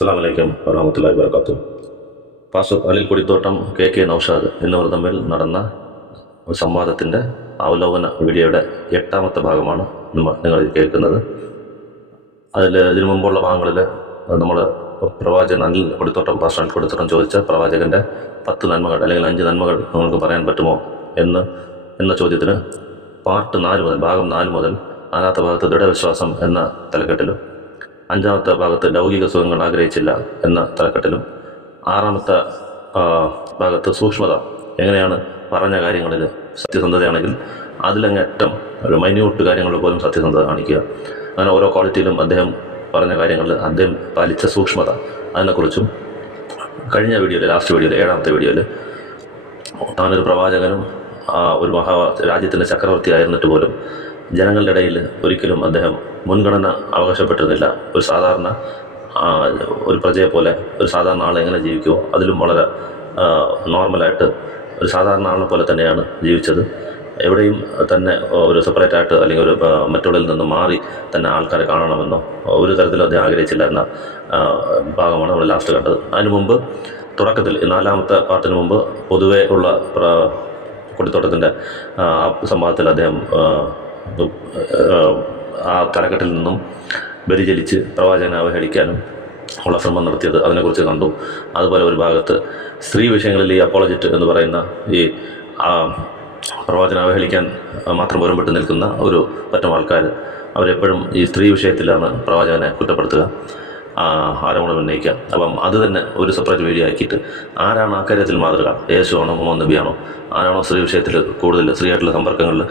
അസ്സലാമു അലൈക്കും വറഹ്മത്തുള്ളാഹി വബറകാതുഹു. പാസ്റ്റർ അനിൽ കൊടിത്തോട്ടം, KK നൗഷാദ് എന്നിവർ തമ്മിൽ നടന്ന ഒരു സംവാദത്തിൻ്റെ അവലോകന വീഡിയോയുടെ 8ാമത്തെ ഭാഗമാണ് നിങ്ങൾ കേൾക്കുന്നത്. ഇതിനു മുമ്പുള്ള ഭാഗങ്ങളിൽ നമ്മൾ പ്രവാചകൻ അനിൽ കൊടിത്തോട്ടം, പാസ്റ്റർ അനിൽ കൊടിത്തോട്ടം ചോദിച്ച പ്രവാചകൻ്റെ 10 നന്മകൾ അല്ലെങ്കിൽ 5 നന്മകൾ നിങ്ങൾക്ക് പറയാൻ പറ്റുമോ എന്ന ചോദ്യത്തിന് പാർട്ട് 4 മുതൽ ഭാഗം 4 മുതൽ 4ാമത്തെ ഭാഗത്ത് ദൃഢവിശ്വാസം എന്ന തലക്കെട്ടിലും 5ാമത്തെ ഭാഗത്ത് ലൗകിക സുഖങ്ങൾ ആഗ്രഹിച്ചില്ല എന്ന തലക്കെട്ടിലും 6ാമത്തെ ഭാഗത്ത് സൂക്ഷ്മത, എങ്ങനെയാണ് പറഞ്ഞ കാര്യങ്ങളിൽ സത്യസന്ധതയാണെങ്കിൽ അതിലങ്ങേറ്റം ഒരു മൈന്യൂട്ട് കാര്യങ്ങളിൽ പോലും സത്യസന്ധത കാണിക്കുക. അങ്ങനെ ഓരോ ക്വാളിറ്റിയിലും അദ്ദേഹം പറഞ്ഞ കാര്യങ്ങളിൽ അദ്ദേഹം പാലിച്ച സൂക്ഷ്മത, അതിനെക്കുറിച്ചും കഴിഞ്ഞ വീഡിയോയിൽ, ലാസ്റ്റ് വീഡിയോയിൽ, 7ാമത്തെ വീഡിയോയിൽ താനൊരു പ്രവാചകനും ഒരു രാജ്യത്തിൻ്റെ ചക്രവർത്തി ആയിരുന്നിട്ട് പോലും ജനങ്ങളുടെ ഇടയിൽ ഒരിക്കലും അദ്ദേഹം മുൻഗണന അവകാശപ്പെട്ടിരുന്നില്ല. ഒരു സാധാരണ ഒരു പ്രജയെ പോലെ ഒരു സാധാരണ ആൾ എങ്ങനെ ജീവിക്കുമോ അതിലും വളരെ നോർമലായിട്ട് ഒരു സാധാരണ ആളിനെ പോലെ തന്നെയാണ് ജീവിച്ചത്. എവിടെയും തന്നെ ഒരു സെപ്പറേറ്റായിട്ട് അല്ലെങ്കിൽ ഒരു മറ്റുള്ളതിൽ നിന്ന് മാറി തന്നെ ആൾക്കാരെ കാണണമെന്നോ ഒരു തരത്തിലും അദ്ദേഹം ആഗ്രഹിച്ചില്ല എന്ന ഭാഗമാണ് നമ്മൾ ലാസ്റ്റ് കണ്ടത്. അതിനു മുമ്പ് തുടക്കത്തിൽ 4ാമത്തെ പാർട്ടിന് മുമ്പ് പൊതുവേ ഉള്ള കൊടിത്തോട്ടത്തിൻ്റെ സംവാദത്തിൽ അദ്ദേഹം ആ തലക്കെട്ടിൽ നിന്നും വ്യതിചലിച്ച് പ്രവാചകനെ അവഹേളിക്കാനും ഉള്ള ശ്രമം നടത്തിയത് അതിനെക്കുറിച്ച് കണ്ടു. അതുപോലെ ഒരു ഭാഗത്ത് സ്ത്രീ വിഷയങ്ങളിൽ ഈ അപ്പോളജിറ്റ് എന്ന് പറയുന്ന ഈ പ്രവാചകനെ അവഹേളിക്കാൻ മാത്രം പുറംപെട്ട് നിൽക്കുന്ന ഒരു പറ്റം ആൾക്കാർ, അവരെപ്പോഴും ഈ സ്ത്രീ വിഷയത്തിലാണ് പ്രവാചകനെ കുറ്റപ്പെടുത്തുക, ആരോപണം ഉന്നയിക്കുക. അപ്പം അത് തന്നെ ഒരു സെപ്പറേറ്റ് വീഡിയോ ആക്കിയിട്ട് ആരാണ് ആ കാര്യത്തിൽ മാതൃക? യേശുവാണോ, മുഹമ്മദ് നബിയാണോ? ആരാണോ സ്ത്രീ വിഷയത്തിൽ കൂടുതൽ സ്ത്രീയായിട്ടുള്ള സമ്പർക്കങ്ങളിൽ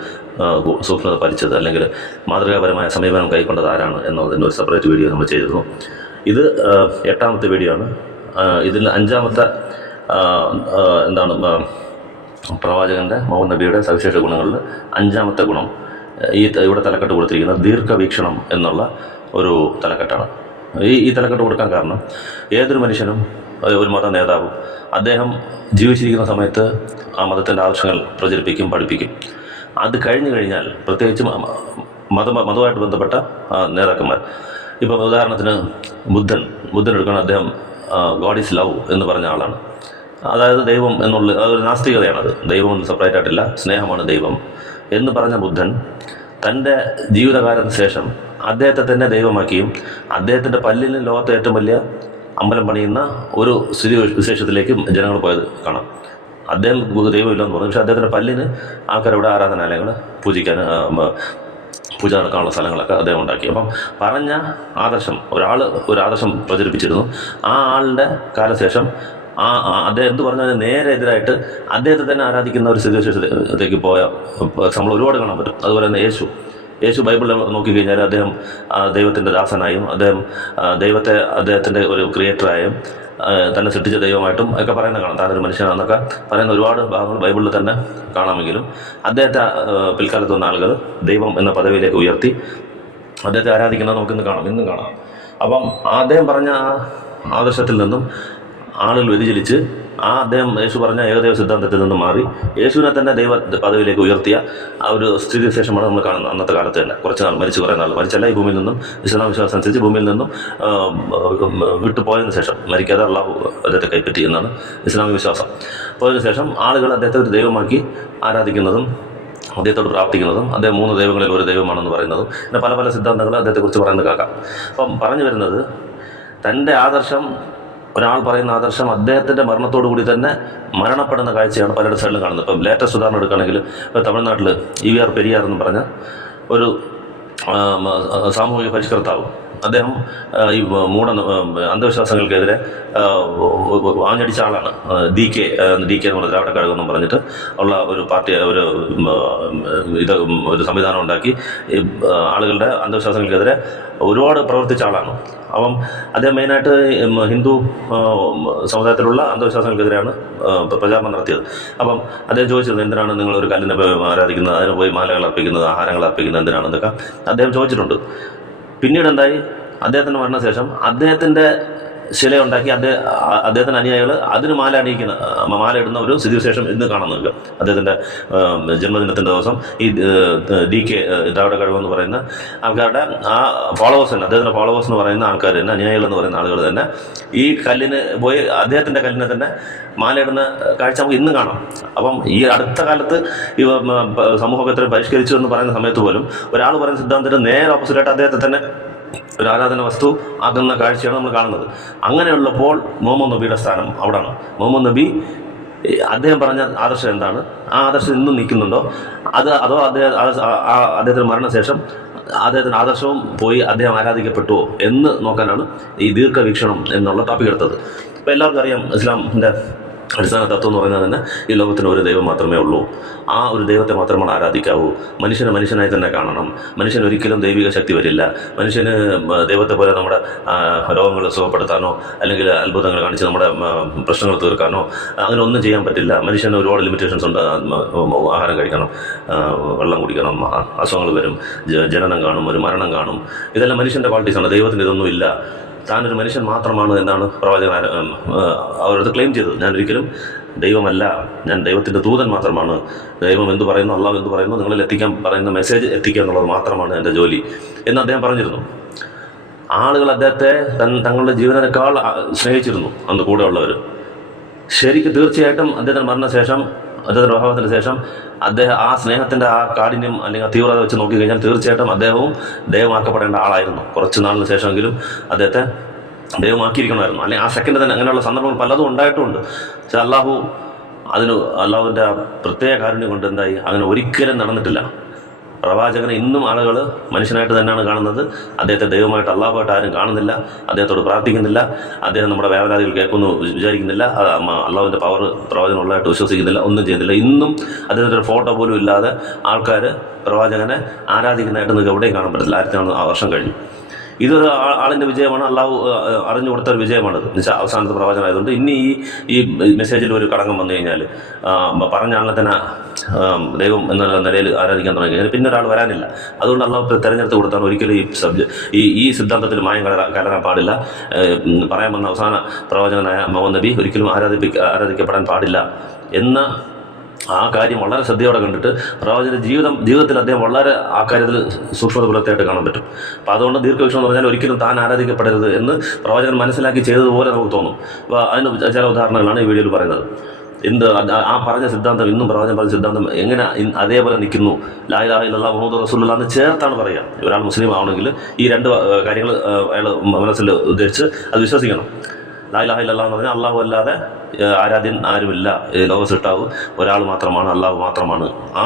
സൂക്ഷ്മത പാലിച്ചത് അല്ലെങ്കിൽ മാതൃകാപരമായ സമീപനം കൈക്കൊണ്ടത് ആരാണ് എന്നതിൻ്റെ ഒരു സെപ്പറേറ്റ് വീഡിയോ നമ്മൾ ചെയ്തിരുന്നു. ഇത് 8ാമത്തെ വീഡിയോ ആണ്. ഇതിൽ 5ാമത്തെ എന്താണ് പ്രവാചകൻ്റെ മുഹമ്മദ് നബിയുടെ സവിശേഷ ഗുണങ്ങളിൽ 5ാമത്തെ ഗുണം ഇവിടെ തലക്കെട്ട് കൊടുത്തിരിക്കുന്നത് ദീർഘവീക്ഷണം എന്നുള്ള ഒരു തലക്കെട്ടാണ്. ഈ തലക്കെട്ട് കൊടുക്കാൻ കാരണം ഏതൊരു മനുഷ്യനും ഒരു മത നേതാവും അദ്ദേഹം ജീവിച്ചിരിക്കുന്ന സമയത്ത് ആ മതത്തിൻ്റെ ആദർശങ്ങൾ പ്രചരിപ്പിക്കും, പഠിപ്പിക്കും. അത് കഴിഞ്ഞു കഴിഞ്ഞാൽ പ്രത്യേകിച്ച് മതവുമായിട്ട് ബന്ധപ്പെട്ട നേതാക്കന്മാർ, ഇപ്പം ഉദാഹരണത്തിന് ബുദ്ധൻ എടുക്കണം. അദ്ദേഹം ഗോഡ് ഈസ് ലവ് എന്ന് പറഞ്ഞ ആളാണ്. അതായത് ദൈവം എന്നുള്ള ഒരു നാസ്തികതയാണത്. ദൈവം എന്ന് സെപ്പറേറ്റ് ആയിട്ടില്ല, സ്നേഹമാണ് ദൈവം എന്ന് പറഞ്ഞ ബുദ്ധൻ തൻ്റെ ജീവിതകാലത്തിന് ശേഷം അദ്ദേഹത്തെ തന്നെ ദൈവമാക്കിയും അദ്ദേഹത്തിൻ്റെ പല്ലിന് ലോകത്തെ ഏറ്റവും വലിയ അമ്പലം പണിയുന്ന ഒരു സ്ഥിതി വിശേഷത്തിലേക്ക് ജനങ്ങൾ പോയത് കാണാം. അദ്ദേഹം ദൈവമില്ലെന്ന് പറഞ്ഞു, പക്ഷേ അദ്ദേഹത്തിൻ്റെ പല്ലിന് ആൾക്കാരുടെ ആരാധനാലയങ്ങൾ പൂജ നടക്കാനുള്ള സ്ഥലങ്ങളൊക്കെ അദ്ദേഹം ഉണ്ടാക്കി. അപ്പം പറഞ്ഞ ആദർശം, ഒരു ആദർശം പ്രചരിപ്പിച്ചിരുന്നു. ആ ആളുടെ കാലശേഷം അദ്ദേഹം എന്ത് പറഞ്ഞാൽ നേരെ എതിരായിട്ട് അദ്ദേഹത്തെ തന്നെ ആരാധിക്കുന്ന ഒരു സ്ഥിതിവിശേഷത്തിലേക്ക് പോയ നമ്മൾ ഒരുപാട് കാണാൻ പറ്റും. അതുപോലെ തന്നെ യേശു ബൈബിളിൽ നോക്കിക്കഴിഞ്ഞാൽ അദ്ദേഹം ദൈവത്തിൻ്റെ ദാസനായും അദ്ദേഹത്തിൻ്റെ ഒരു ക്രിയേറ്ററായും തന്നെ സൃഷ്ടിച്ച ദൈവമായിട്ടും ഒക്കെ പറയുന്നത് കാണാം. താനൊരു മനുഷ്യനാണെന്നൊക്കെ പറയുന്ന ഒരുപാട് ഭാഗങ്ങൾ ബൈബിളിൽ തന്നെ കാണാമെങ്കിലും അദ്ദേഹത്തെ പിൽക്കാലത്ത് വന്ന ആളുകൾ ദൈവം എന്ന പദവിയിലേക്ക് ഉയർത്തി അദ്ദേഹത്തെ ആരാധിക്കുന്നത് ഇന്നും കാണാം. അപ്പം അദ്ദേഹം പറഞ്ഞ ആ ആദർശത്തിൽ നിന്നും ആളുകൾ വ്യതിചലിച്ച് അദ്ദേഹം യേശു പറഞ്ഞ ഏകദൈവ സിദ്ധാന്തത്തിൽ നിന്ന് മാറി യേശുവിനെ തന്നെ ദൈവ പദവിയിലേക്ക് ഉയർത്തിയ ആ ഒരു സ്ഥിതിവിശേഷമാണ് നമ്മൾ കാണുന്നത്. അന്നത്തെ കാലത്ത് തന്നെ കുറേ നാൾ മരിച്ചല്ല, ഈ ഭൂമിയിൽ നിന്നും ഇസ്ലാം വിശ്വാസം അനുസരിച്ച് ഭൂമിയിൽ നിന്നും വിട്ടുപോയതിനു ശേഷം, മരിക്കാതെ അള്ളാഹു അദ്ദേഹത്തെ കൈപ്പറ്റി എന്നാണ് ഇസ്ലാമിക വിശ്വാസം. പോയതിനു ശേഷം ആളുകൾ അദ്ദേഹത്തെ ഒരു ദൈവമാക്കി ആരാധിക്കുന്നതും അദ്ദേഹത്തോട് പ്രാർത്ഥിക്കുന്നതും അദ്ദേഹം 3 ദൈവങ്ങളിൽ ഒരു ദൈവമാണെന്ന് പറയുന്നതും പിന്നെ പല സിദ്ധാന്തങ്ങൾ അദ്ദേഹത്തെക്കുറിച്ച് പറയുന്നത് കേൾക്കാം. അപ്പം പറഞ്ഞു വരുന്നത്, തൻ്റെ ആദർശം, ഒരാൾ പറയുന്ന ആദർശം അദ്ദേഹത്തിൻ്റെ മരണത്തോടു കൂടി തന്നെ മരണപ്പെടുന്ന കാഴ്ചയാണ് പലരുടെ സൈഡിലും കാണുന്നത്. ഇപ്പം ലേറ്റസ്റ്റ് ഉദാഹരണം എടുക്കുകയാണെങ്കിൽ ഇപ്പോൾ തമിഴ്നാട്ടിൽ EVR പെരിയാർ എന്ന് പറഞ്ഞ ഒരു സാമൂഹിക പരിഷ്കർത്താവ്, അദ്ദേഹം ഈ അന്ധവിശ്വാസങ്ങൾക്കെതിരെ ആഞ്ഞടിച്ച ആളാണ്. DK എന്ന് പറഞ്ഞ ദ്രാവിഡ കഴകം എന്ന് പറഞ്ഞിട്ട് ഉള്ള ഒരു പാർട്ടി, ഒരു സംവിധാനം ഉണ്ടാക്കി ആളുകളുടെ അന്ധവിശ്വാസങ്ങൾക്കെതിരെ ഒരുപാട് പ്രവർത്തിച്ച ആളാണ്. അപ്പം അദ്ദേഹം മെയിനായിട്ട് ഹിന്ദു സമുദായത്തിലുള്ള അന്ധവിശ്വാസങ്ങൾക്കെതിരെയാണ് പ്രചാരണം നടത്തിയത്. അപ്പം അദ്ദേഹം ചോദിച്ചിരുന്നു, എന്തിനാണ് നിങ്ങൾ ഒരു കല്ലിനെ ആരാധിക്കുന്നത്, അതിന് പോയി മാലകൾ അർപ്പിക്കുന്നത്, ആഹാരങ്ങൾ അർപ്പിക്കുന്നത് എന്തിനാണെന്നൊക്കെ അദ്ദേഹം ചോദിച്ചിട്ടുണ്ട്. പിന്നീട് എന്തായി, അദ്ദേഹത്തിൻ്റെ മരണശേഷം അദ്ദേഹത്തിൻ്റെ ശിലയുണ്ടാക്കി അദ്ദേഹത്തിൻ്റെ അനുയായികൾ അതിന് മാല ഇടുന്ന ഒരു സ്ഥിതിവിശേഷം ഇന്ന് കാണാൻ നോക്കുക. അദ്ദേഹത്തിൻ്റെ ജന്മദിനത്തിൻ്റെ ദിവസം ഈ DK ദ്രാവിഡ കഴവെന്ന് പറയുന്ന ആൾക്കാരുടെ ആ ഫോളോവേഴ്സ് തന്നെ, അദ്ദേഹത്തിൻ്റെ ഫോളോവേഴ്സ് എന്ന് പറയുന്ന ആൾക്കാർ തന്നെ, അനുയായികൾ എന്ന് പറയുന്ന ആളുകൾ തന്നെ ഈ കല്ലിന് പോയി അദ്ദേഹത്തിൻ്റെ കല്ലിനെ തന്നെ മാലയിടുന്ന കാഴ്ച നമുക്ക് ഇന്നും കാണാം. അപ്പം ഈ അടുത്ത കാലത്ത് ഈ സമൂഹത്തിൽ പരിഷ്കരിച്ചു എന്ന് പറയുന്ന സമയത്ത് പോലും ഒരാൾ പറയുന്ന സിദ്ധാന്തത്തിന് നേരെ ഓപ്പോസിറ്റായിട്ട് അദ്ദേഹത്തെ തന്നെ ഒരു ആരാധന വസ്തു ആക്കുന്ന കാഴ്ചയാണ് നമ്മൾ കാണുന്നത്. അങ്ങനെയുള്ളപ്പോൾ മുഹമ്മദ് നബിയുടെ സ്ഥാനം അവിടെയാണ്. മുഹമ്മദ് നബി അദ്ദേഹം പറഞ്ഞ ആദർശം എന്താണ്, ആ ആദർശം ഇന്നും നിൽക്കുന്നുണ്ടോ, അതോ അദ്ദേഹത്തിന് മരണശേഷം അദ്ദേഹത്തിൻ്റെ ആദർശവും പോയി അദ്ദേഹം ആരാധിക്കപ്പെട്ടുവോ എന്ന് നോക്കാനാണ് ഈ ദീർഘവീക്ഷണം എന്നുള്ള ടോപ്പിക് എടുത്തത്. ഇപ്പോൾ എല്ലാവർക്കും അറിയാം, ഇസ്ലാമിൻ്റെ അടിസ്ഥാന തത്വം എന്ന് പറയുന്നത് തന്നെ ഈ ലോകത്തിന് ഒരു ദൈവം മാത്രമേ ഉള്ളൂ, ആ ഒരു ദൈവത്തെ മാത്രമാണ് ആരാധിക്കാവൂ, മനുഷ്യനെ മനുഷ്യനായി തന്നെ കാണണം, മനുഷ്യന് ഒരിക്കലും ദൈവിക ശക്തി വരില്ല, മനുഷ്യന് ദൈവത്തെ പോലെ നമ്മുടെ രോഗങ്ങൾ സുഖപ്പെടുത്താനോ അല്ലെങ്കിൽ അത്ഭുതങ്ങൾ കാണിച്ച് നമ്മുടെ പ്രശ്നങ്ങൾ തീർക്കാനോ അങ്ങനെ ഒന്നും ചെയ്യാൻ പറ്റില്ല, മനുഷ്യന് ഒരുപാട് ലിമിറ്റേഷൻസ് ഉണ്ട്, ആഹാരം കഴിക്കണം, വെള്ളം കുടിക്കണം, അസുഖങ്ങൾ വരും, ജനനം കാണും, ഒരു മരണം കാണും, ഇതെല്ലാം മനുഷ്യൻ്റെ ക്വാളിറ്റീസാണ്, ദൈവത്തിന് ഇതൊന്നുമില്ല, താനൊരു മനുഷ്യൻ മാത്രമാണ് എന്നാണ് പ്രവാചകൻ അവരത് ക്ലെയിം ചെയ്തത്. ഞാനൊരിക്കലും ദൈവമല്ല, ഞാൻ ദൈവത്തിൻ്റെ ദൂതൻ മാത്രമാണ്, ദൈവം എന്ത് പറയുന്നു, അള്ളാഹു എന്ത് പറയുന്നു, നിങ്ങളിൽ എത്തിക്കാൻ പറയുന്ന മെസ്സേജ് എത്തിക്കുക എന്നുള്ളത് മാത്രമാണ് എൻ്റെ ജോലി എന്ന് അദ്ദേഹം പറഞ്ഞിരുന്നു. ആളുകൾ അദ്ദേഹത്തെ തങ്ങളുടെ ജീവനേക്കാൾ സ്നേഹിച്ചിരുന്നു അന്ന് കൂടെ ഉള്ളവർ. ശരിക്കും തീർച്ചയായിട്ടും അദ്ദേഹത്തിന് മരണശേഷം, അദ്ദേഹത്തിൻ്റെ പ്രഭാവത്തിന് ശേഷം അദ്ദേഹം ആ സ്നേഹത്തിൻ്റെ ആ കാഠിന്യം അല്ലെങ്കിൽ ആ തീവ്രത വെച്ച് നോക്കിക്കഴിഞ്ഞാൽ തീർച്ചയായിട്ടും അദ്ദേഹവും ദൈവമാക്കപ്പെടേണ്ട ആളായിരുന്നു. കുറച്ച് നാളിന് ശേഷമെങ്കിലും അദ്ദേഹത്തെ ദൈവമാക്കിയിരിക്കണമായിരുന്നു. അല്ലെങ്കിൽ ആ സെക്കൻഡ് തന്നെ അങ്ങനെയുള്ള സന്ദർഭങ്ങൾ പലതും ഉണ്ടായിട്ടുമുണ്ട്. പക്ഷേ അള്ളാഹുവിൻ്റെ പ്രത്യേക കാരുണ്യം കൊണ്ട് എന്തായി, അങ്ങനെ ഒരിക്കലും നടന്നിട്ടില്ല. പ്രവാചകനെ ഇന്നും ആളുകൾ മനുഷ്യനായിട്ട് തന്നെയാണ് കാണുന്നത്. അദ്ദേഹത്തെ ദൈവമായിട്ട് അള്ളാഹുമായിട്ട് ആരും കാണുന്നില്ല, അദ്ദേഹത്തോട് പ്രാർത്ഥിക്കുന്നില്ല, അദ്ദേഹം നമ്മുടെ വേവലാതികൾ കേൾക്കുമെന്ന് വിചാരിക്കുന്നില്ല, അള്ളാഹുവിൻ്റെ പവർ പ്രവാചകനുള്ളതായിട്ട് വിശ്വസിക്കുന്നില്ല, ഒന്നും ചെയ്യുന്നില്ല. ഇന്നും അദ്ദേഹത്തിൻ്റെ ഒരു ഫോട്ടോ പോലും ഇല്ലാതെ ആൾക്കാർ പ്രവാചകനെ ആരാധിക്കുന്നതായിട്ട് നിങ്ങൾക്ക് എവിടെയും കാണാൻ പറ്റില്ല. 1400 വർഷം കഴിഞ്ഞു. ഇതൊരു ആളിൻ്റെ വിജയമാണ്, അള്ളാഹു അറിഞ്ഞു കൊടുത്ത ഒരു വിജയമാണിത്. എന്നുവെച്ചാൽ അവസാനത്തെ പ്രവാചകനായതുകൊണ്ട് ഇനി ഈ മെസ്സേജിൽ ഒരു കളങ്കം വന്നു കഴിഞ്ഞാൽ, പറഞ്ഞ ആളിനെ തന്നെ ദൈവം എന്നുള്ള നിലയിൽ ആരാധിക്കാൻ തുടങ്ങി കഴിഞ്ഞാൽ പിന്നെ ഒരാൾ വരാനില്ല. അതുകൊണ്ട് അള്ളാഹു തിരഞ്ഞെടുത്ത് കൊടുത്താണ് ഒരിക്കലും ഈ സിദ്ധാന്തത്തിൽ മായം കലരാൻ പാടില്ല. പറയാൻ വന്ന അവസാന പ്രവാചകനായ മുഹമ്മദ് നബി ഒരിക്കലും ആരാധിക്കപ്പെടാൻ പാടില്ല എന്ന ആ കാര്യം വളരെ ശ്രദ്ധയോടെ കണ്ടിട്ട് പ്രവാചകൻ്റെ ജീവിതത്തിൽ അദ്ദേഹം വളരെ ആ കാര്യത്തിൽ സൂക്ഷ്മത പുലർത്തിയായിട്ട് കാണാൻ പറ്റും. അപ്പോൾ അതുകൊണ്ട് ദീർഘവീക്ഷണം എന്ന് പറഞ്ഞാൽ ഒരിക്കലും താൻ ആരാധിക്കപ്പെടരുത് എന്ന് പ്രവാചകൻ മനസ്സിലാക്കി ചെയ്തതുപോലെ നമുക്ക് തോന്നും. അപ്പോൾ അതിന് ചില ഉദാഹരണങ്ങളാണ് ഈ വീഡിയോയിൽ പറയുന്നത്. ആ പറഞ്ഞ സിദ്ധാന്തം ഇന്നും പ്രവാചകൻ പറഞ്ഞ സിദ്ധാന്തം എങ്ങനെ അതേപോലെ നിൽക്കുന്നു, ലാ ഇലാഹ ഇല്ലല്ലാഹ് മുഹമ്മദുർ റസൂലുള്ളാഹ് എന്ന് ചേർത്താണ് പറയുക. ഒരാൾ മുസ്ലിം ആവണമെങ്കിൽ ഈ രണ്ട് കാര്യങ്ങൾ അയാൾ മനസ്സിൽ ഉദ്ദേശിച്ച് അത് വിശ്വസിക്കണം. ലാ ഇലാഹ ഇല്ലല്ലാഹ് എന്ന് പറഞ്ഞാൽ അള്ളാഹു അല്ലാതെ ആരാധ്യൻ ആരുമില്ല, ലോക സൃഷ്ടാവ് ഒരാൾ മാത്രമാണ്, അള്ളാഹു മാത്രമാണ്, ആ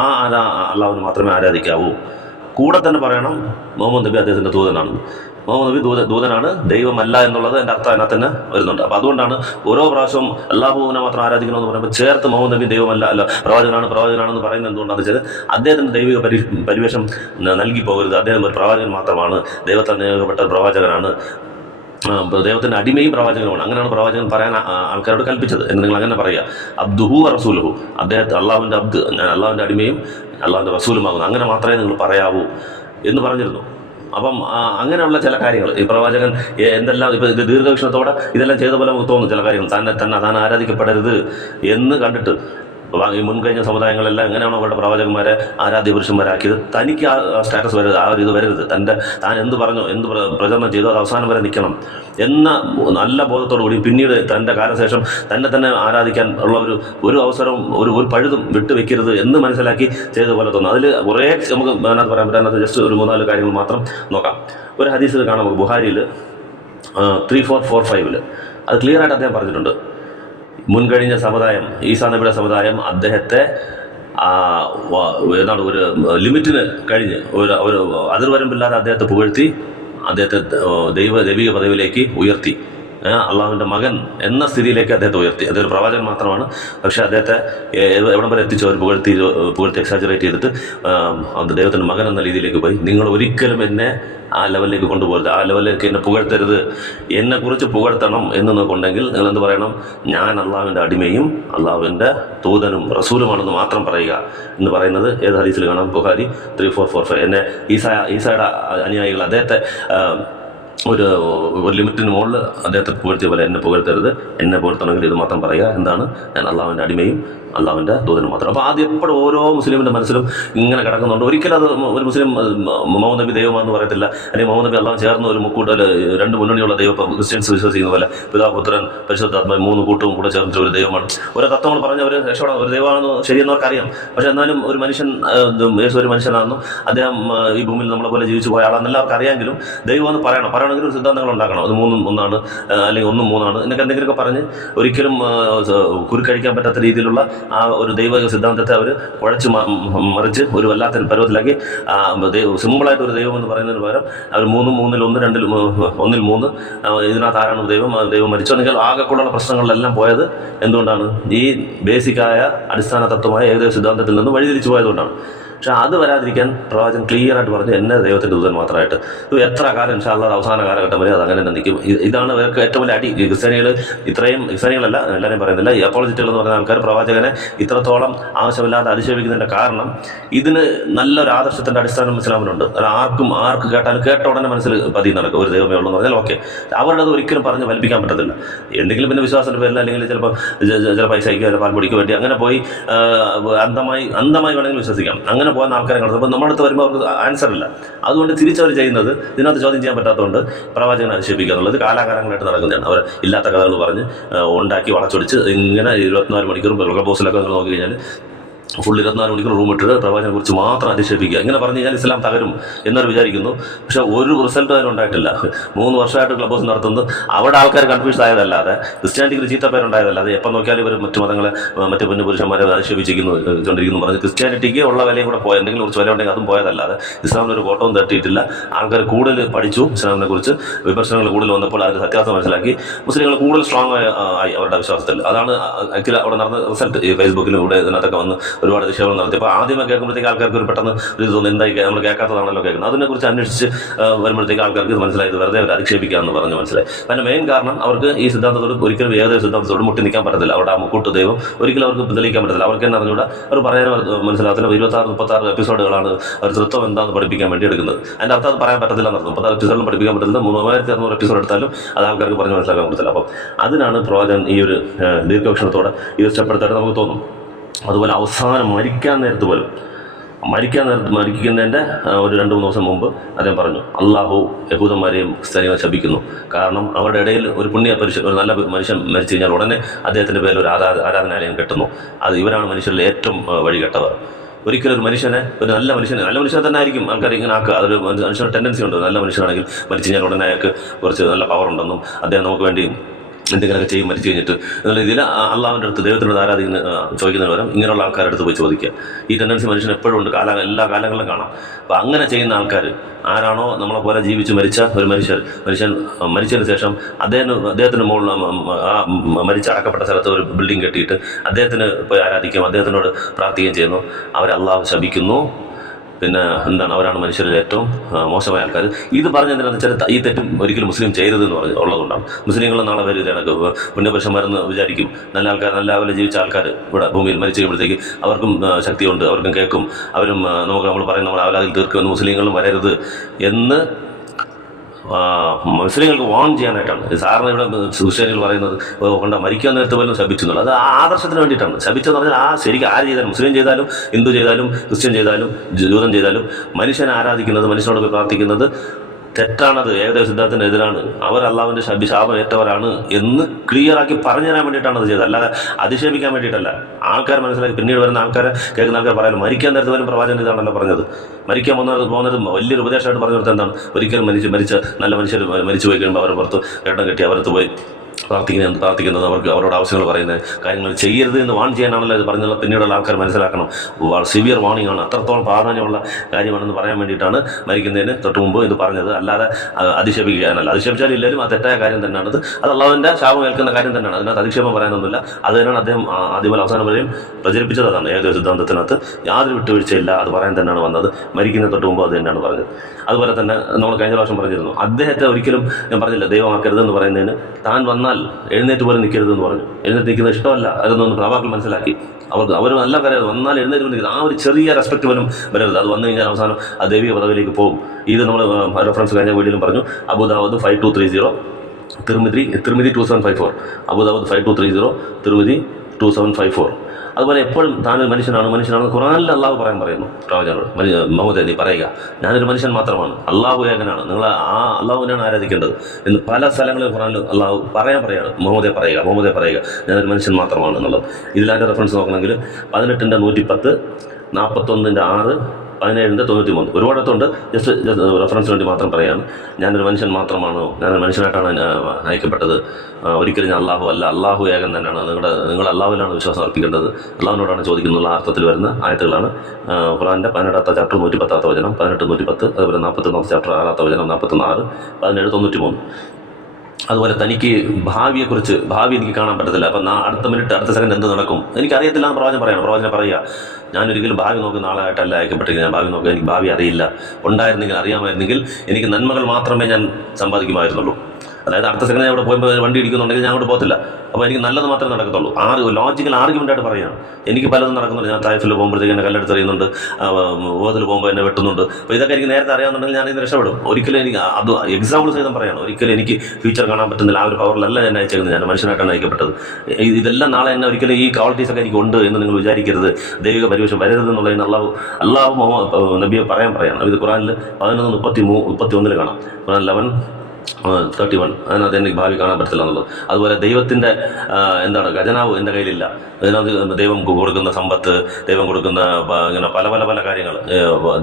അള്ളാഹുവിന് മാത്രമേ ആരാധിക്കാവൂ. കൂടെ തന്നെ പറയണം മുഹമ്മദ് നബി അദ്ദേഹത്തിൻ്റെ ദൂതനാണ്. മുഹമ്മദ് നബി ദൂതനാണ്, ദൈവമല്ല എന്നുള്ളത് എൻ്റെ അർത്ഥം അതിനകത്ത് തന്നെ വരുന്നുണ്ട്. അപ്പോൾ അതുകൊണ്ടാണ് ഓരോ പ്രാവശ്യവും അള്ളാഹുവിനെ മാത്രം ആരാധിക്കണമെന്ന് പറയുമ്പോൾ ചേർത്ത് മുഹമ്മദ് നബി ദൈവമല്ല പ്രവാചകനാണെന്ന് പറയുന്നത് എന്തുകൊണ്ടാണെന്ന് വെച്ചാൽ അദ്ദേഹത്തിൻ്റെ ദൈവിക പരിവേഷം നൽകി പോകരുത്. അദ്ദേഹം ഒരു പ്രവാചകൻ മാത്രമാണ്, ദൈവത്താൽ നിയോഗിക്കപ്പെട്ട പ്രവാചകനാണ്, ദൈവത്തിൻ്റെ അടിമയും പ്രവാചകനുമാണ്. അങ്ങനെയാണ് പ്രവാചകൻ പറയാൻ ആൾക്കാരോട് കൽപ്പിച്ചത് എന്ന് നിങ്ങൾ അങ്ങനെ പറയുക. അബ്ദുഹു റസൂലുഹു, അദ്ദേഹത്തെ അള്ളാഹുവിൻ്റെ ഞാൻ അള്ളാഹുവിൻ്റെ അടിമയും അള്ളാഹുവിൻ്റെ റസൂലുമാകുന്നു, അങ്ങനെ മാത്രമേ നിങ്ങൾ പറയാവൂ എന്ന് പറഞ്ഞിരുന്നു. അപ്പം അങ്ങനെയുള്ള ചില കാര്യങ്ങൾ ഈ പ്രവാചകൻ എന്തെല്ലാം ഇപ്പോൾ ഇത് ദീർഘവീക്ഷണത്തോടെ ഇതെല്ലാം ചെയ്ത പോലെ നമുക്ക് തോന്നും. ചില കാര്യങ്ങൾ താൻ ആരാധിക്കപ്പെടരുത് എന്ന് കണ്ടിട്ട് ഈ മുൻകഴിഞ്ഞ സമുദായങ്ങളെല്ലാം എങ്ങനെയാണോ അവരുടെ പ്രവാചകന്മാരെ ആരാധ്യ പുരുഷന്മാരാക്കിയത്, തനിക്ക് ആ സ്റ്റാറ്റസ് വരരുത്, ആ ഒരു ഇത് വരരുത്. താൻ എന്ത് പറഞ്ഞോ, എന്ത് പ്രചരണം ചെയ്തോ അത് അവസാനം വരെ നിൽക്കണം എന്ന നല്ല ബോധത്തോടു കൂടി പിന്നീട് തൻ്റെ കാലശേഷം തന്നെ ആരാധിക്കാൻ ഉള്ള ഒരു അവസരവും ഒരു പഴുതും വിട്ടുവെക്കരുത് എന്ന് മനസ്സിലാക്കി ചെയ്തതുപോലെ തോന്നുന്നു. അതിൽ കുറേ നമുക്ക് അതിനകത്ത് പറയാൻ പറ്റും. അതിനകത്ത് ജസ്റ്റ് ഒരു 3-4 കാര്യങ്ങൾ മാത്രം നോക്കാം. ഒരു ഹദീസിൽ കാണാം നമുക്ക്, ബുഖാരിയിൽ 3445 അത് ക്ലിയറായിട്ട് അദ്ദേഹം പറഞ്ഞിട്ടുണ്ട്. മുൻകഴിഞ്ഞ സമുദായം, ഈസാ നബിയുടെ സമുദായം അദ്ദേഹത്തെ ഒരു ലിമിറ്റിന് കഴിഞ്ഞ് ഒരു അതിർവരമ്പില്ലാതെ അദ്ദേഹത്തെ പുകഴ്ത്തി, അദ്ദേഹത്തെ ദൈവിക പദവിയിലേക്ക് ഉയർത്തി, അള്ളാഹുവിൻ്റെ മകൻ എന്ന സ്ഥിതിയിലേക്ക് അദ്ദേഹത്തെ ഉയർത്തി. അതൊരു പ്രവാചകൻ മാത്രമാണ്, പക്ഷേ അദ്ദേഹത്തെ എവിടം വരെ എത്തിച്ചു അവർ പുകഴ്ത്തി എക്സാജറേറ്റ് ചെയ്തിട്ട് ദൈവത്തിൻ്റെ മകൻ എന്ന രീതിയിലേക്ക് പോയി. നിങ്ങൾ ഒരിക്കലും എന്നെ ആ ലെവലിലേക്ക് കൊണ്ടുപോകരുത്, ആ ലെവലിലേക്ക് എന്നെ പുകഴ്ത്തരുത്, എന്നെക്കുറിച്ച് പുകഴ്ത്തണം എന്ന് നോക്കുന്നുണ്ടെങ്കിൽ നിങ്ങൾ എന്ത് പറയണം, ഞാൻ അള്ളാഹുവിൻ്റെ അടിമയും അള്ളാഹുവിൻ്റെ ദൂതനും റസൂലുമാണെന്ന് മാത്രം പറയുക എന്ന് പറയുന്നത് ഏത് ഹദീസിൽ കാണാം? ബുഖാരി 3445. എന്നെ ഈസായുടെ അനുയായികൾ അദ്ദേഹത്തെ ഒരു ലിമിറ്റിന് മുകളിൽ അദ്ദേഹത്തെ പുകഴ്ത്തിയ പോലെ എന്നെ പുകഴ്ത്തരുത്, എന്നെ പുകഴ്ത്തണമെങ്കിൽ ഇത് മാത്രം പറയുക, എന്താണ്, ഞാൻ അള്ളാഹുവിൻ്റെ അടിമയും അള്ളാഹുവിൻ്റെ ദൂതനും മാത്രം. അപ്പോൾ ആദ്യം എപ്പോഴും ഓരോ മുസ്ലിമിൻ്റെ മനസ്സിലും ഇങ്ങനെ കിടക്കുന്നുണ്ട്. ഒരിക്കലും അത് ഒരു മുസ്ലിം മുഹമ്മദ് നബി ദൈവമാണെന്ന് പറയത്തില്ല, അല്ലെങ്കിൽ മുഹമ്മദ് നബി അള്ളാഹ് ചേർന്ന് ഒരു മുക്കൂട്ടൽ രണ്ട് മുന്നണിയുള്ള ദൈവം. ഇപ്പോൾ ക്രിസ്ത്യൻസ് വിശ്വസിക്കുന്ന പോലെ പിതാ പുത്രൻ പരിശുദ്ധാത്മാ 3 കൂട്ടവും കൂടെ ചേർന്നിട്ട് ഒരു ദൈവമാണ്. ഓരോ തത്വങ്ങൾ പറഞ്ഞ് അവർ രക്ഷപ്പെടാൻ ഒരു ദൈവമാണെന്ന് ശരിയെന്നവർക്ക് അറിയാം. പക്ഷേ എന്നാലും ഒരു മനുഷ്യൻ, യേശു ഒരു മനുഷ്യനാണെന്നും അദ്ദേഹം ഈ ഭൂമിയിൽ നമ്മളെ പോലെ ജീവിച്ചു പോയ ആളാണെന്ന് എല്ലാവർക്കും അറിയാമെങ്കിലും ദൈവമെന്ന് പറയണമെങ്കിൽ ഒരു സിദ്ധാന്തങ്ങൾ ഉണ്ടാക്കണം. അത് 3 1 അല്ലെങ്കിൽ 1 3 എന്നൊക്കെ എന്തെങ്കിലുമൊക്കെ പറഞ്ഞ് ഒരിക്കലും കുരുക്കഴിക്കാൻ പറ്റാത്ത രീതിയിലുള്ള ആ ഒരു ദൈവ സിദ്ധാന്തത്തെ അവർ കുഴച്ച് മറിച്ച് ഒരു വല്ലാത്തൊരു പരുവത്തിലാക്കി സിമ്പിളായിട്ട് ഒരു ദൈവം എന്ന് പറയുന്നതിന് പകരം അവർ 3 3 1 2 1 3 ഇതിനകത്ത് ആരാണ് ദൈവം മരിച്ചോ എന്നെങ്കിൽ ആകെക്കൂടുള്ള പ്രശ്നങ്ങളിലെല്ലാം പോയത് എന്തുകൊണ്ടാണ്? ഈ ബേസിക്കായ അടിസ്ഥാന തത്വമായ ഏകദേശ സിദ്ധാന്തത്തിൽ നിന്ന് വഴിതിരിച്ചു പോയതുകൊണ്ടാണ്. പക്ഷെ അത് വരാതിരിക്കാൻ പ്രവാചകൻ ക്ലിയർ ആയിട്ട് പറഞ്ഞു, എന്നെ ദൈവത്തിൻ്റെ ദൂതൻ മാത്രമായിട്ട്. ഇത് എത്ര കാലം ഇൻഷാ അല്ലാഹ് അവസാന കാലഘട്ടം വരെ അത് അങ്ങനെ തന്നെ നിൽക്കും. ഇതാണ് ഇവർക്ക് ഏറ്റവും വലിയ അടി. ക്രിസ്ത്യാനികളല്ല, എല്ലാവരെയും പറയുന്നില്ല, ഈ അപ്പോളജിറ്റുകൾ എന്ന് പറയുന്ന ആൾക്കാർ പ്രവാചകനെ ഇത്രത്തോളം ആവശ്യമില്ലാതെ അധിക്ഷേപിക്കുന്നതിൻ്റെ കാരണം ഇതിന് നല്ലൊരു ആദർശത്തിൻ്റെ അടിസ്ഥാനം ഇസ്ലാമിനുണ്ട്. ആർക്ക് കേട്ടാലും കേട്ട ഉടനെ മനസ്സിൽ പതി നടക്കും, ഒരു ദൈവമേ ഉള്ളൂ എന്ന് പറഞ്ഞാൽ ഓക്കെ. അവരുടെ അത് ഒരിക്കലും പറഞ്ഞ് ഫലിപ്പിക്കാൻ പറ്റത്തില്ല. എന്തെങ്കിലും പിന്നെ വിശ്വാസത്തിൻ്റെ പേരിൽ അല്ലെങ്കിൽ ചില പൈസയ്ക്ക് ചില പാൽപ്പൊടിക്ക് വേണ്ടി അങ്ങനെ പോയി അന്ധമായി വേണമെങ്കിൽ വിശ്വസിക്കാം. അങ്ങനെ പോകുന്ന ആൾക്കാരെ കാണുന്നത്. അപ്പോൾ നമ്മുടെ അടുത്ത് വരുമ്പോൾ അവർക്ക് ആൻസർ ഇല്ല. അതുകൊണ്ട് തിരിച്ചവർ ചെയ്യുന്നത് ഇതിനകത്ത് ചോദ്യം ചെയ്യാൻ പറ്റാത്തതുകൊണ്ട് പ്രവാചകനെ അധിക്ഷേപിക്കുക എന്നുള്ളത് കാലാകാലങ്ങളായിട്ട് നടക്കുന്നതാണ്. അവർ ഇല്ലാത്ത കഥകൾ പറഞ്ഞ് ഉണ്ടാക്കി വളച്ചൊടിച്ച് ഇങ്ങനെ 24 മണിക്കൂർ ക്ലബ് ഹൗസിലൊക്കെ നിങ്ങൾ നോക്കി കഴിഞ്ഞാൽ ഫുൾ 24 മണിക്കൂർ റൂം ഇട്ടിട്ട് പ്രവാചകനെ കുറിച്ച് മാത്രം അധിക്ഷേപിക്കുക. ഇങ്ങനെ പറഞ്ഞു കഴിഞ്ഞാൽ ഇസ്ലാം തകരും എന്നവർ വിചാരിക്കുന്നു. പക്ഷെ ഒരു റിസൾട്ട് അതിനുണ്ടായിട്ടില്ല. 3 വർഷമായിട്ട് ക്ലബ് ഹൗസ് നടത്തുന്നത് അവിടെ ആൾക്കാർ കൺഫ്യൂസ് ആയതല്ലാതെ, ക്രിസ്ത്യാനിറ്റിക്ക് ചീത്തപ്പേരുണ്ടായതല്ലാതെ, എപ്പം നോക്കിയാലും ഇവർ മറ്റു മതങ്ങളെ മറ്റു പുരുഷന്മാരെ അധിക്ഷേപിച്ചുകൊണ്ടിരിക്കുന്നു പറഞ്ഞ് ക്രിസ്ത്യാനിറ്റിക്ക് ഉള്ള വിലയും കൂടെ പോയ എന്തെങ്കിലും കുറച്ച് വില ഉണ്ടെങ്കിൽ അതും പോയതല്ലാതെ ഇസ്ലാമിനൊരു കോട്ടവും തട്ടിയിട്ടില്ല. ആൾക്കാർ കൂടുതൽ പഠിച്ചു, ഇസ്ലാമിനെ കുറിച്ച് വിമർശനങ്ങൾ കൂടുതൽ വന്നപ്പോൾ അതിൻ്റെ സത്യാവസ്ഥ മനസ്സിലാക്കി മുസ്ലിങ്ങൾ കൂടുതൽ സ്ട്രോങ് ആയി അവരുടെ വിശ്വാസത്തിൽ. അതാണ് ആക്ച്വലി അവിടെ നടന്ന റിസൾട്ട്. ഈ ഫേസ്ബുക്കിലും ഇവിടെ ഇതിനകത്തൊക്കെ വന്ന് ഒരുപാട് നിക്ഷേപം നടത്തി. അപ്പോൾ ആദ്യമേ കേൾക്കുമ്പോഴത്തേക്ക് ആൾക്കാർക്ക് ഒരു പെട്ടെന്ന് ഒരു തോന്നുന്നു, എന്തായി നമ്മൾ കേൾക്കാത്തതാണല്ലോ കേൾക്കുന്നത്. അതിനെക്കുറിച്ച് അന്വേഷിച്ച് വരുമ്പോഴത്തേക്ക് ആൾക്കാർക്ക് ഇത് മനസ്സിലായത് വെറുതെ അവർ അധിക്ഷേപിക്കുക എന്ന് പറഞ്ഞ് മനസ്സിലായി. അതിൻ്റെ മെയിൻ കാരണം അവർക്ക് ഈ സിദ്ധാന്തത്തോട് ഒരിക്കലും ഏതൊരു സിദ്ധാന്തത്തോട് മുട്ടി നിൽക്കാൻ പറ്റത്തില്ല. അവരുടെ ആ മുക്കൂട്ട് ദൈവം ഒരിക്കലും അവർക്ക് തെളിയിക്കാൻ പറ്റത്തില്ല. അവർക്ക് തന്നെ അറിഞ്ഞൂടെ, അവർ പറയാൻ മനസ്സിലാകത്തില്ല. 26 എപ്പിസോഡുകളാണ് അവർ തൃത്വം എന്താണെന്ന് പഠിപ്പിക്കാൻ വേണ്ടി എടുക്കുന്നത്. അതിൻ്റെ അർത്ഥം അത് പറയാൻ പറ്റത്തില്ല എന്നർത്ഥം. 36 എപ്പിസോഡിലും പഠിപ്പിക്കാൻ പറ്റത്തില്ല. 3600 എപ്പിസോഡ് എടുത്താലും അത് ആൾക്കാർക്ക് പറഞ്ഞ് മനസ്സിലാക്കാൻ പറ്റത്തില്ല. അപ്പോൾ അതിനാണ് പ്രവാചകൻ ഈ ഒരു ദീർഘവീക്ഷണത്തോടെ ഇത് ഇഷ്ടപ്പെടുത്തായിട്ട് നമുക്ക് തോന്നും. അതുപോലെ അവസാനം മരിക്കുന്നതിൻ്റെ ഒരു 2-3 ദിവസം മുമ്പ് അദ്ദേഹം പറഞ്ഞു, അള്ളാഹു യഹൂദന്മാരെയും ക്രിസ്ത്യാനികളെ ശപിക്കുന്നു. കാരണം അവരുടെ ഇടയിൽ ഒരു ഒരു നല്ല മനുഷ്യൻ മരിച്ചു കഴിഞ്ഞാൽ ഉടനെ അദ്ദേഹത്തിൻ്റെ പേരിൽ ഒരു ആരാധനാലയം കെട്ടുന്നു. അത് ഇവരാണ് മനുഷ്യരിൽ ഏറ്റവും വഴികെട്ടവർ. ഒരിക്കലും ഒരു മനുഷ്യനെ, ഒരു നല്ല മനുഷ്യനെ തന്നെ ആയിരിക്കും ആൾക്കാർ ഇങ്ങനെ ആക്കുക. അതൊരു മനുഷ്യന് ടെൻഡൻസി ഉണ്ട്. നല്ല മനുഷ്യനാണെങ്കിൽ മരിച്ചു കഴിഞ്ഞാൽ ഉടനെ അയാൾക്ക് കുറച്ച് നല്ല പവർ ഉണ്ടെന്നും അദ്ദേഹം നമുക്ക് വേണ്ടി എന്തെങ്കിലുമൊക്കെ ചെയ്യും മരിച്ചു കഴിഞ്ഞിട്ട് എന്നുള്ള രീതിയിൽ അള്ളാഹുവിൻ്റെ അടുത്ത് ദൈവത്തിനോട് ആരാധിക്കുന്ന ചോദിക്കുന്നതിന് പകരം ഇങ്ങനെയുള്ള ആൾക്കാരുടെ അടുത്ത് പോയി ചോദിക്കുക. ഈ ടെൻഡൻസി മനുഷ്യൻ എപ്പോഴും ഉണ്ട്, എല്ലാ കാലങ്ങളിലും കാണാം. അപ്പോൾ അങ്ങനെ ചെയ്യുന്ന ആൾക്കാർ ആരാണോ നമ്മളെ പോലെ ജീവിച്ച് മരിച്ച ഒരു മനുഷ്യൻ മരിച്ചതിന് ശേഷം അദ്ദേഹത്തിന് മുകളിൽ മരിച്ചടക്കപ്പെട്ട സ്ഥലത്ത് ഒരു ബിൽഡിംഗ് കെട്ടിയിട്ട് അദ്ദേഹത്തിന് പോയി ആരാധിക്കുകയും അദ്ദേഹത്തിനോട് പ്രാർത്ഥിക്കുകയും ചെയ്യുന്നു. അവരെ അള്ളാഹു ശപിക്കുന്നു. പിന്നെ എന്താണ്, അവരാണ് മനുഷ്യരിൽ ഏറ്റവും മോശമായ ആൾക്കാർ. ഇത് പറഞ്ഞതിനാന്ന് വെച്ചാൽ ഈ തെറ്റും ഒരിക്കലും മുസ്ലിം ചെയ്തതെന്ന് ഉള്ളതുകൊണ്ടാണ്. മുസ്ലിങ്ങൾ നാളെ വരും ഇതേക്ക് പുണ്യപുരുഷന്മാരെന്ന് വിചാരിക്കും. നല്ല ആൾക്കാർ, നല്ല പോലെ ജീവിച്ച ആൾക്കാർ ഇവിടെ ഭൂമിയിൽ മരിച്ചു കഴിയുമ്പോഴത്തേക്ക് അവർക്കും ശക്തിയുണ്ട്, അവർക്കും കേൾക്കും, അവരും നമ്മൾ പറയും നമ്മൾ അവലാതിൽ തീർക്കുമെന്ന് മുസ്ലിങ്ങളും വരരുത് എന്ന് മുസ്ലിങ്ങൾക്ക് വാൺ ചെയ്യാനായിട്ടാണ്. സാറിന് ഇവിടെ ക്രിസ്ത്യാനികൾ പറയുന്നത് കൊണ്ട് മരിക്കാൻ നേരത്തെ പോലും ശപിച്ചു എന്നുള്ളത്. അത് ആദർശത്തിന് വേണ്ടിയിട്ടാണ്. ശപിച്ചെന്ന് പറഞ്ഞാൽ ശരിക്കും ആര് ചെയ്താലും, മുസ്ലിം ചെയ്താലും ഹിന്ദു ചെയ്താലും ക്രിസ്ത്യൻ ചെയ്താലും ജൂതൻ ചെയ്താലും മനുഷ്യനെ ആരാധിക്കുന്നത്, മനുഷ്യനോട് പ്രാർത്ഥിക്കുന്നത് തെറ്റാണത്, ഏകദേശ സിദ്ധാന്തത്തിന് എതിരാണ്. അവർ അള്ളാഹുവിൻ്റെ ശാപം ഏറ്റവരാണ് എന്ന് ക്ലിയറാക്കി പറഞ്ഞു തരാൻ വേണ്ടിയിട്ടാണ് അത് ചെയ്തത്, അല്ലാതെ അധിക്ഷേപിക്കാൻ വേണ്ടിയിട്ടല്ല. ആൾക്കാർ മനസ്സിലാക്കി പിന്നീട് വരുന്ന ആൾക്കാരെ കേൾക്കുന്ന ആൾക്കാർ പറയാനും മരിക്കാൻ നേരത്തെ പോലും പ്രവാചകൻ ഇതാണല്ലോ പറഞ്ഞത്. മരിക്കാൻ പോകുന്നത് വലിയൊരു ഉപദേശമായിട്ട് പറഞ്ഞു കൊടുത്തത് എന്താണ്? ഒരിക്കലും മരിച്ച നല്ല മനുഷ്യർ മരിച്ചു പോയി കഴിയുമ്പോൾ അവരുടെ പുറത്ത് കേട്ടം കെട്ടി അവരത്ത് പോയി പ്രാർത്ഥിക്കുന്നത്, അവർക്ക് അവരോട് ആവശ്യങ്ങൾ പറയുന്ന കാര്യങ്ങൾ ചെയ്യരുത് എന്ന് വാൺ ചെയ്യാനാണല്ലോ ഇത് പറഞ്ഞുള്ള. പിന്നീടുള്ള ആൾക്കാർ മനസ്സിലാക്കണം, സിവിയർ വാണിംഗ് ആണ്, അത്രത്തോളം പ്രാധാന്യമുള്ള കാര്യമാണെന്ന് പറയാൻ വേണ്ടിയിട്ടാണ് മരിക്കുന്നതിന് തൊട്ട് മുമ്പ് ഇത് പറഞ്ഞത്. അല്ലാതെ അധിക്ഷേപിക്കാനല്ല. അധിക്ഷേപിച്ചാലും ഇല്ലെങ്കിലും അത് തെറ്റായ കാര്യം തന്നെയാണത്. അത് അള്ളാഹുവിൻ്റെ ശാപം ഏൽക്കുന്ന കാര്യം തന്നെയാണ്. അതിനകത്ത് അധിക്ഷേപം പറയാനൊന്നുമില്ല. അത് തന്നെയാണ് അദ്ദേഹം ആദ്യം അവസാനം വരെയും പ്രചരിപ്പിച്ചത്. അതാണ് ഏതൊരു സിദ്ധാന്തത്തിനകത്ത് യാതൊരു വിട്ടുവീഴ്ചയില്ല, അത് പറയാൻ തന്നെയാണ് വന്നത്. മരിക്കുന്ന തൊട്ട് മുമ്പ് അത് തന്നെയാണ് പറഞ്ഞത്. അതുപോലെ തന്നെ നമ്മൾ കഴിഞ്ഞ പ്രാവശ്യം പറഞ്ഞിരുന്നു, അദ്ദേഹത്തെ ഒരിക്കലും ഞാൻ പറഞ്ഞില്ല ദൈവമാക്കരുതെന്ന് പറയുന്നതിന് താൻ വന്നാൽ വന്നാൽ എഴുന്നേറ്റ് പോലും നിൽക്കരുതെന്ന് പറഞ്ഞു. എഴുന്നേറ്റ് നിൽക്കുന്നത് ഇഷ്ടമല്ല അതൊന്നും പ്രവാക്കൾ മനസ്സിലാക്കി. അവർ നല്ല കാര്യം വന്നാൽ എഴുന്നേറ്റ് പോലും നിൽക്കുന്നത്, ആ ഒരു ചെറിയ റെസ്പെക്ട് പോലും വരരുത്. അത് വന്നു കഴിഞ്ഞാൽ അവസാനം ആ ദൈവിക പദവിയിലേക്ക് പോകും. ഇത് നമ്മൾ റെഫറൻസ് കഴിഞ്ഞ വീഡിയോയിലും പറഞ്ഞു. അബൂദാവൂദ് 5230, തിർമിദി 2754, അബൂദാവൂദ് 5230, തിർമിദി 2754. അതുപോലെ എപ്പോഴും താനൊരു മനുഷ്യനാണ് ഖുർആനിൽ അള്ളാഹു പറയുന്നു പ്രവാചകനോട്, മുഹമ്മദ് നീ പറയുക ഞാനൊരു മനുഷ്യൻ മാത്രമാണ്, അള്ളാഹു ഏകനാണ്, നിങ്ങൾ ആ അള്ളാഹുവിനാണ് ആരാധിക്കേണ്ടത് എന്ന് പല സ്ഥലങ്ങളിൽ ഖുർആനിൽ അള്ളാഹു പറയാണ്. മുഹമ്മദെ പറയുക ഞാനൊരു മനുഷ്യൻ മാത്രമാണ് എന്നുള്ളത്. ഇതിലാൻ്റെ റെഫറൻസ് നോക്കണമെങ്കിൽ 18-110, 41-6, 17-93 ഒരുപാടത്തുണ്ട്. ജസ്റ്റ് റെഫറൻസിന് വേണ്ടി മാത്രം പറയുകയാണ്. ഞാനൊരു മനുഷ്യൻ മാത്രമാണ്, ഞാനൊരു മനുഷ്യനായിട്ടാണ് അയക്കപ്പെട്ടത്, ഒരിക്കലും ഞാൻ അള്ളാഹു അല്ല, അള്ളാഹു ഏകൻ തന്നെയാണ്, നിങ്ങൾ അള്ളാഹുവിലാണ് വിശ്വാസം അർപ്പിക്കേണ്ടത്, അള്ളാഹുവിനോടാണ് ചോദിക്കുന്നുള്ള അർത്ഥത്തിൽ വരുന്ന ആയത്തുകളാണ് ഖുർആൻ്റെ 18 ചാപ്റ്റർ 110 വചനം, 18-110, അതുപോലെ 41 ചാപ്റ്റർ 6 വചനം, 44, 17-93. അതുപോലെ തനിക്ക് ഭാവിയെക്കുറിച്ച്, ഭാവി എനിക്ക് കാണാൻ പറ്റത്തില്ല, അപ്പം അടുത്ത മിനിറ്റ് അടുത്ത സെക്കൻഡ് എന്ത് നടക്കും എനിക്കറിയത്തില്ല എന്ന് പ്രവാചകനെ പറയുക. ഞാനൊരിക്കലും ഭാവി നോക്കുന്ന ആളായിട്ടല്ല അയക്കപ്പെട്ടിരിക്കുന്നത്, ഞാൻ ഭാവി നോക്കുക, എനിക്ക് ഭാവി അറിയില്ല, ഉണ്ടായിരുന്നെങ്കിൽ അറിയാമായിരുന്നെങ്കിൽ എനിക്ക് നന്മകൾ മാത്രമേ ഞാൻ സമ്പാദിക്കുമായിരുന്നുള്ളൂ. അതായത് അടുത്ത സെക്കൻഡ് ഞാൻ അവിടെ പോകുമ്പോൾ വണ്ടി ഇടിക്കുന്നുണ്ടെങ്കിൽ ഞാൻ അങ്ങോട്ട് പോകത്തില്ല, അപ്പോൾ എനിക്ക് നല്ലത് മാത്രമേ നടക്കത്തുള്ളൂ. ലോജിക്കൽ ആർഗ്യുമെൻ്റായിട്ട് പറയുകയാണ്. എനിക്ക് പലതും നടക്കുന്നുണ്ട്. ഞാൻ തായ്ഫിൽ പോകുമ്പോഴത്തേക്ക് എന്നെ കല്ലെടുത്തെറിയുന്നുണ്ട്, ഓതിൽ പോകുമ്പോൾ എന്നെ വെട്ടുന്നുണ്ട്. അപ്പോൾ ഇതൊക്കെ എനിക്ക് നേരത്തെ അറിയാമെന്നുണ്ടെങ്കിൽ ഞാൻ ഇതിന് രക്ഷപ്പെടും. ഒരിക്കലും എനിക്ക് അത് എക്സാമ്പിൾ സഹിതം പറയാണ്. ഒരിക്കലും എനിക്ക് ഫ്യൂച്ചർ കാണാൻ പറ്റുന്നില്ല, ആ ഒരു പവറിലല്ല ഞാൻ അയച്ചേക്കുന്നത്, ഞാൻ മനുഷ്യനായിട്ടാണ് അയക്കപ്പെട്ടത്. ഇതെല്ലാം നാളെ എന്നെ ഒരിക്കലും ഈ ക്വാളിറ്റീസൊക്കെ എനിക്ക് ഉണ്ട് എന്ന് നിങ്ങൾ വിചാരിക്കരുത്. ദൈവിക പരിവേഷം വരരുതെന്നുള്ളതിന് അള്ളാഹു നബിയെ പറയാണ്. ഇത് ഖുർആനിൽ 11:31 കാണാം. ഖുർആൻ 11:31. അതിനകത്ത് എനിക്ക് ഭാവി കാണാൻ പറ്റില്ല എന്നുള്ളത്. അതുപോലെ ദൈവത്തിൻ്റെ ഖജനാവ് എൻ്റെ കയ്യിലില്ല. അതിനകത്ത് ദൈവം കൊടുക്കുന്ന സമ്പത്ത്, ദൈവം കൊടുക്കുന്ന ഇങ്ങനെ പല കാര്യങ്ങൾ,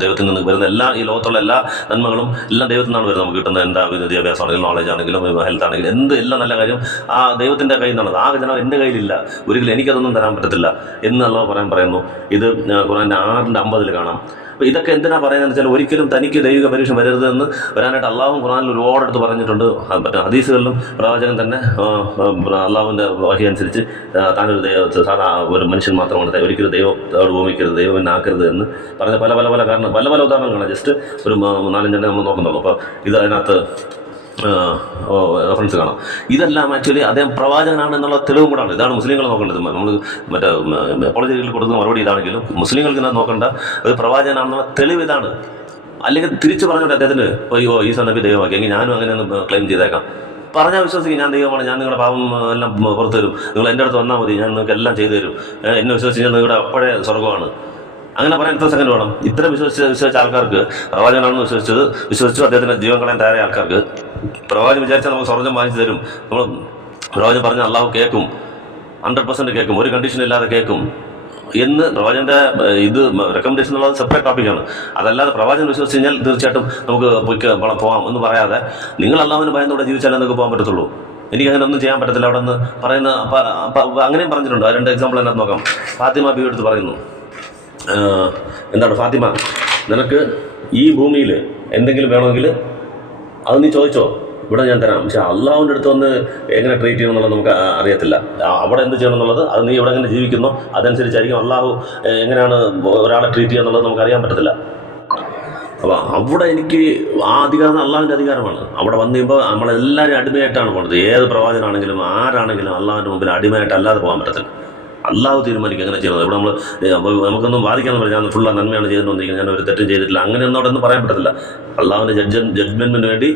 ദൈവത്തിൽ നിന്ന് വരുന്ന ഈ ലോകത്തുള്ള എല്ലാ നന്മകളും എല്ലാം ദൈവത്തിൽ നിന്നാണ് വരുന്നത്. നമുക്ക് കിട്ടുന്ന എന്താ വിദ്യാഭ്യാസമാണെങ്കിലും നോളജ് ആണെങ്കിലും ഹെൽത്ത് ആണെങ്കിലും എല്ലാം നല്ല കാര്യം ആ ദൈവത്തിൻ്റെ കയ്യിൽ നിന്നാണ്. ആ ഖജനാവ് എൻ്റെ കയ്യിലില്ല, ഒരിക്കലും എനിക്കതൊന്നും തരാൻ പറ്റത്തില്ല എന്ന് അള്ളാഹു പറയുന്നു. ഇത് ഖുർആൻ്റെ 6:50 കാണാം. അപ്പോൾ ഇതൊക്കെ എന്തിനാ പറയുന്നതെന്ന് വെച്ചാൽ ഒരിക്കലും തനിക്ക് ദൈവിക പരീക്ഷ വരരുതെന്ന് വരാനായിട്ട് അള്ളാഹും ഖുർആനിൽ ഒരുപാടെടുത്ത് പറഞ്ഞിട്ടുണ്ട്. ഹദീസുകളിലും പ്രവാചകൻ തന്നെ അള്ളാഹുവിൻ്റെ വഹി അനുസരിച്ച് താനൊരു സാധാ ഒരു മനുഷ്യൻ മാത്രമാണ്, ഒരിക്കലും ദൈവത്തോട് ഭൂമിക്കരുത്, ദൈവം എന്നെ ആക്കരുത് എന്ന് പറഞ്ഞ പല കാരണം പല ഉദാഹരണങ്ങളാണ്. ജസ്റ്റ് ഒരു 4-5 നമ്മൾ നോക്കുന്നുള്ളൂ. അപ്പോൾ ഇത് അതിനകത്ത് റെഫറൻസ് കാണാം. ഇതെല്ലാം ആക്ച്വലി അദ്ദേഹം പ്രവാചകനാണ് എന്നുള്ള തെളിവും കൂടാണ്. ഇതാണ് മുസ്ലിങ്ങൾ നോക്കേണ്ടത്. നമ്മൾ മറ്റേ അപ്പോളജികളിൽ കൊടുക്കുന്ന മറുപടി ഇതാണെങ്കിലും മുസ്ലിങ്ങൾക്ക് ഇന്നത് നോക്കേണ്ട ഒരു പ്രവാചകനാണെന്നുള്ള തെളിവ് ഇതാണ്. അല്ലെങ്കിൽ തിരിച്ചു പറഞ്ഞിട്ട് അദ്ദേഹത്തിന് ഈസാ നബി ദൈവമാക്കി എങ്കിൽ ഞാനും അങ്ങനെ ഒന്ന് ക്ലെയിം ചെയ്തേക്കാം. പറഞ്ഞാൽ വിശ്വസിക്കും ഞാൻ ദൈവമാണ്, ഞാൻ നിങ്ങളുടെ പാപം എല്ലാം പുറത്തു തരും, നിങ്ങൾ എൻ്റെ അടുത്ത് വന്നാൽ മതി, ഞാൻ നിങ്ങൾക്ക് എല്ലാം ചെയ്തു തരും, എന്നെ വിശ്വസിച്ചാൽ നിങ്ങളുടെ അപ്പോഴേ സ്വർഗ്ഗമാണ്. അങ്ങനെ പറയാൻ എത്ര സെക്കൻഡ് വേണം? ഇത്തരം വിശ്വസിച്ച ആൾക്കാർക്ക്, പ്രവാചകനാണെന്ന് വിശ്വസിച്ചു അദ്ദേഹത്തിന് ജീവൻ കളയാൻ തയ്യാറായ ആൾക്കാർക്ക് പ്രവാചകൻ വിചാരിച്ചാൽ നമുക്ക് സ്വർഗ്ഗം വാങ്ങിച്ചു തരും. നമ്മൾ പ്രവാചകൻ പറഞ്ഞ അള്ളാഹു കേൾക്കും, 100% കേൾക്കും, ഒരു കണ്ടീഷൻ ഇല്ലാതെ കേൾക്കും എന്ന് പ്രവാചകൻ്റെ ഇത് റെക്കമെൻഡേഷൻ എന്നുള്ളത് സെപ്പറേറ്റ് ടോപ്പിക്കാണ്. അതല്ലാതെ പ്രവാചകൻ വിശ്വസിച്ച് കഴിഞ്ഞാൽ തീർച്ചയായിട്ടും നമുക്ക് പോകാം എന്ന് പറയാതെ നിങ്ങൾ അള്ളാഹുവിന് ഭയന്നോടെ ജീവിച്ചാലേ നിങ്ങൾക്ക് പോകാൻ പറ്റത്തുള്ളൂ. എനിക്കങ്ങനെ ഒന്നും ചെയ്യാൻ പറ്റത്തില്ല അവിടെ നിന്ന് പറയുന്ന അങ്ങനെയും പറഞ്ഞിട്ടുണ്ട്. 2 എക്സാമ്പിൾ അതിനകത്ത് നോക്കാം. ഫാത്തിമ ബീവി എടുത്ത് പറയുന്നു, ഫാത്തിമ, നിനക്ക് ഈ ഭൂമിയിൽ എന്തെങ്കിലും വേണമെങ്കിൽ അത് നീ ചോദിച്ചോ, ഇവിടെ ഞാൻ തരാം. പക്ഷെ അള്ളാഹുവിൻ്റെ അടുത്ത് വന്ന് എങ്ങനെ ട്രീറ്റ് ചെയ്യണം എന്നുള്ളത് നമുക്ക് അറിയത്തില്ല. അവിടെ എന്ത് ചെയ്യണം എന്നുള്ളത്, അത് നീ ഇവിടെ എങ്ങനെ ജീവിക്കുന്നോ അതനുസരിച്ചായിരിക്കും അള്ളാഹു എങ്ങനെയാണ് ഒരാളെ ട്രീറ്റ് ചെയ്യുക എന്നുള്ളത് നമുക്ക് അറിയാൻ പറ്റത്തില്ല. അപ്പോൾ അവിടെ എനിക്ക് ആ അധികാരം അള്ളാഹുവിൻ്റെ അധികാരമാണ്. അവിടെ വന്നു കഴിയുമ്പോൾ നമ്മളെല്ലാവരും അടിമയായിട്ടാണ് പോകുന്നത്. ഏത് പ്രവാചകനാണെങ്കിലും ആരാണെങ്കിലും അള്ളാഹുവിൻ്റെ മുമ്പിൽ അടിമയായിട്ട് അല്ലാതെ പോകാൻ പറ്റത്തില്ല. അള്ളാഹു തീരുമാനിക്കുക എങ്ങനെ ചെയ്യുന്നത്. ഇവിടെ നമുക്കൊന്നും വാദിക്കാമെന്ന് പറഞ്ഞാൽ ഞാൻ ഫുള്ള നന്മയാണ് ചെയ്തുകൊണ്ടിരിക്കുന്നത്, ഞാൻ ഒരു തെറ്റും ചെയ്തിട്ടില്ല, അങ്ങനെയൊന്നും അവിടെ ഒന്നും പറയാൻ പറ്റത്തില്ല. അള്ളാഹുവിൻ്റെ ജഡ്ജ്മെൻറ്റിന് വേണ്ടി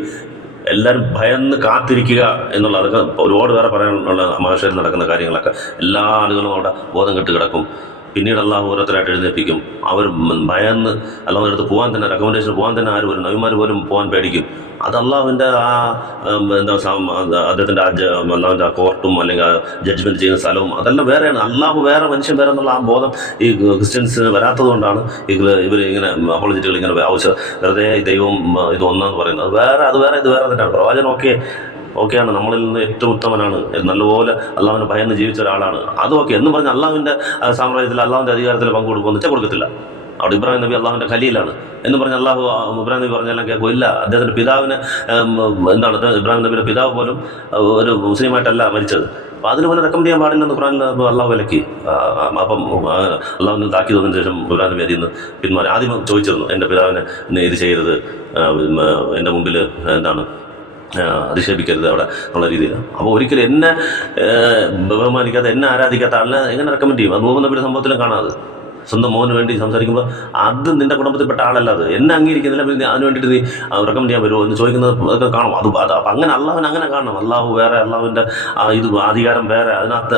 എല്ലാവരും ഭയന്ന് കാത്തിരിക്കുക എന്നുള്ള, അതൊക്കെ ഒരുപാട് വേറെ പറയാനുള്ള മഹാശയിൽ നടക്കുന്ന കാര്യങ്ങളൊക്കെ എല്ലാ ആളുകളും അവിടെ ബോധം കെട്ട് കിടക്കും. പിന്നീട് അള്ളാഹു ഓരോരുത്തരായിട്ട് എഴുന്നേൽപ്പിക്കും. അവർ ഭയന്ന് അള്ളാഹുവിൻ്റെ അടുത്ത് പോകാൻ തന്നെ, റെക്കമെൻഡേഷൻ പോകാൻ തന്നെ ആര് വരും, നബിമാർ പോലും പോകാൻ പേടിക്കും. അത് അള്ളാഹുവിൻ്റെ അദ്ദേഹത്തിൻ്റെ അള്ളാഹുവിൻ്റെ കോർട്ടും അല്ലെങ്കിൽ ജഡ്ജ്മെൻറ്റ് ചെയ്യുന്ന സ്ഥലവും അതെല്ലാം വേറെയാണ്. അള്ളാഹു വേറെ, മനുഷ്യൻ വേറെ എന്നുള്ള ആ ബോധം ഈ ക്രിസ്ത്യൻസിന് വരാത്തത് കൊണ്ടാണ് ഇവർ ഇങ്ങനെ അപ്പോളജിറ്റുകൾ ഇങ്ങനെ വെറുതെ ദൈവവും ഇത് ഒന്നാന്ന് പറയുന്നത്. അത് വേറെ ഇത് വേറെ തന്നെയാണ്. പ്രവാചകൻ ഓക്കെയാണ്, നമ്മളിൽ നിന്ന് ഏറ്റവും ഉത്തമനാണ്, നല്ലപോലെ അള്ളാഹുവിനെ ഭയന്ന് ജീവിച്ച ഒരാളാണ്, അത് ഓക്കെ എന്നും പറഞ്ഞ് അള്ളാഹുവിൻ്റെ സാമ്രാജ്യത്തിൽ അള്ളാഹുവിൻ്റെ അധികാരത്തിൽ പങ്കുകൊടുക്കുമെന്ന് വെച്ചാൽ കൊടുക്കത്തില്ല. അവിടെ ഇബ്രാഹിം നബി അള്ളാഹുവിൻ്റെ ഖലീലാണ് എന്ന് പറഞ്ഞ് ഇബ്രാഹിം നബി പറഞ്ഞെല്ലാം കേൾക്കും. ഇല്ല, അദ്ദേഹത്തിൻ്റെ പിതാവിന് ഇബ്രാഹിം നബിയുടെ പിതാവ് പോലും ഒരു മുസ്ലിമായിട്ടല്ല മരിച്ചത്. അപ്പോൾ അതിന് പോലെ റെക്കമെൻഡ് ചെയ്യാൻ പാടില്ലെന്ന് ഖുർആനിൽ അള്ളാഹു വിലക്കി. അപ്പം അള്ളാഹുവിന് താക്കീത് വന്നതിന് ശേഷം ഇബ്രാഹിം നബി അതിൽ നിന്ന് പിന്മാറി. ആദ്യം ചോദിച്ചിരുന്നു, എൻ്റെ പിതാവിനെ ഇത് ചെയ്യരുത്, എൻ്റെ മുമ്പിൽ അധിക്ഷേപിക്കരുത് അവിടെ എന്നുള്ള രീതിയിൽ. അപ്പോൾ ഒരിക്കലും എന്നെ ബഹുമാനിക്കാത്ത, എന്നെ ആരാധിക്കാത്ത ആളിനെ എങ്ങനെ റെക്കമെൻഡ് ചെയ്യും? അത് പോകുന്ന പിന്നെ സംഭവത്തിലും കാണാതെ സ്വന്തം മോന് വേണ്ടി സംസാരിക്കുമ്പോൾ അത് നിൻ്റെ കുടുംബത്തിൽപ്പെട്ട ആളല്ല, അത് എന്നെ അംഗീകരിക്കുന്നില്ല, പിന്നെ അതിന് വേണ്ടിയിട്ട് നീ റെക്കമെൻഡ് ചെയ്യാൻ വരുമോ എന്ന് ചോദിക്കുന്നത് അതൊക്കെ കാണും. അപ്പം അങ്ങനെ അള്ളാഹുവിനെ അങ്ങനെ കാണണം. അള്ളാഹു വേറെ, അള്ളാഹുവിൻ്റെ ഇത് അധികാരം വേറെ. അതിനകത്ത്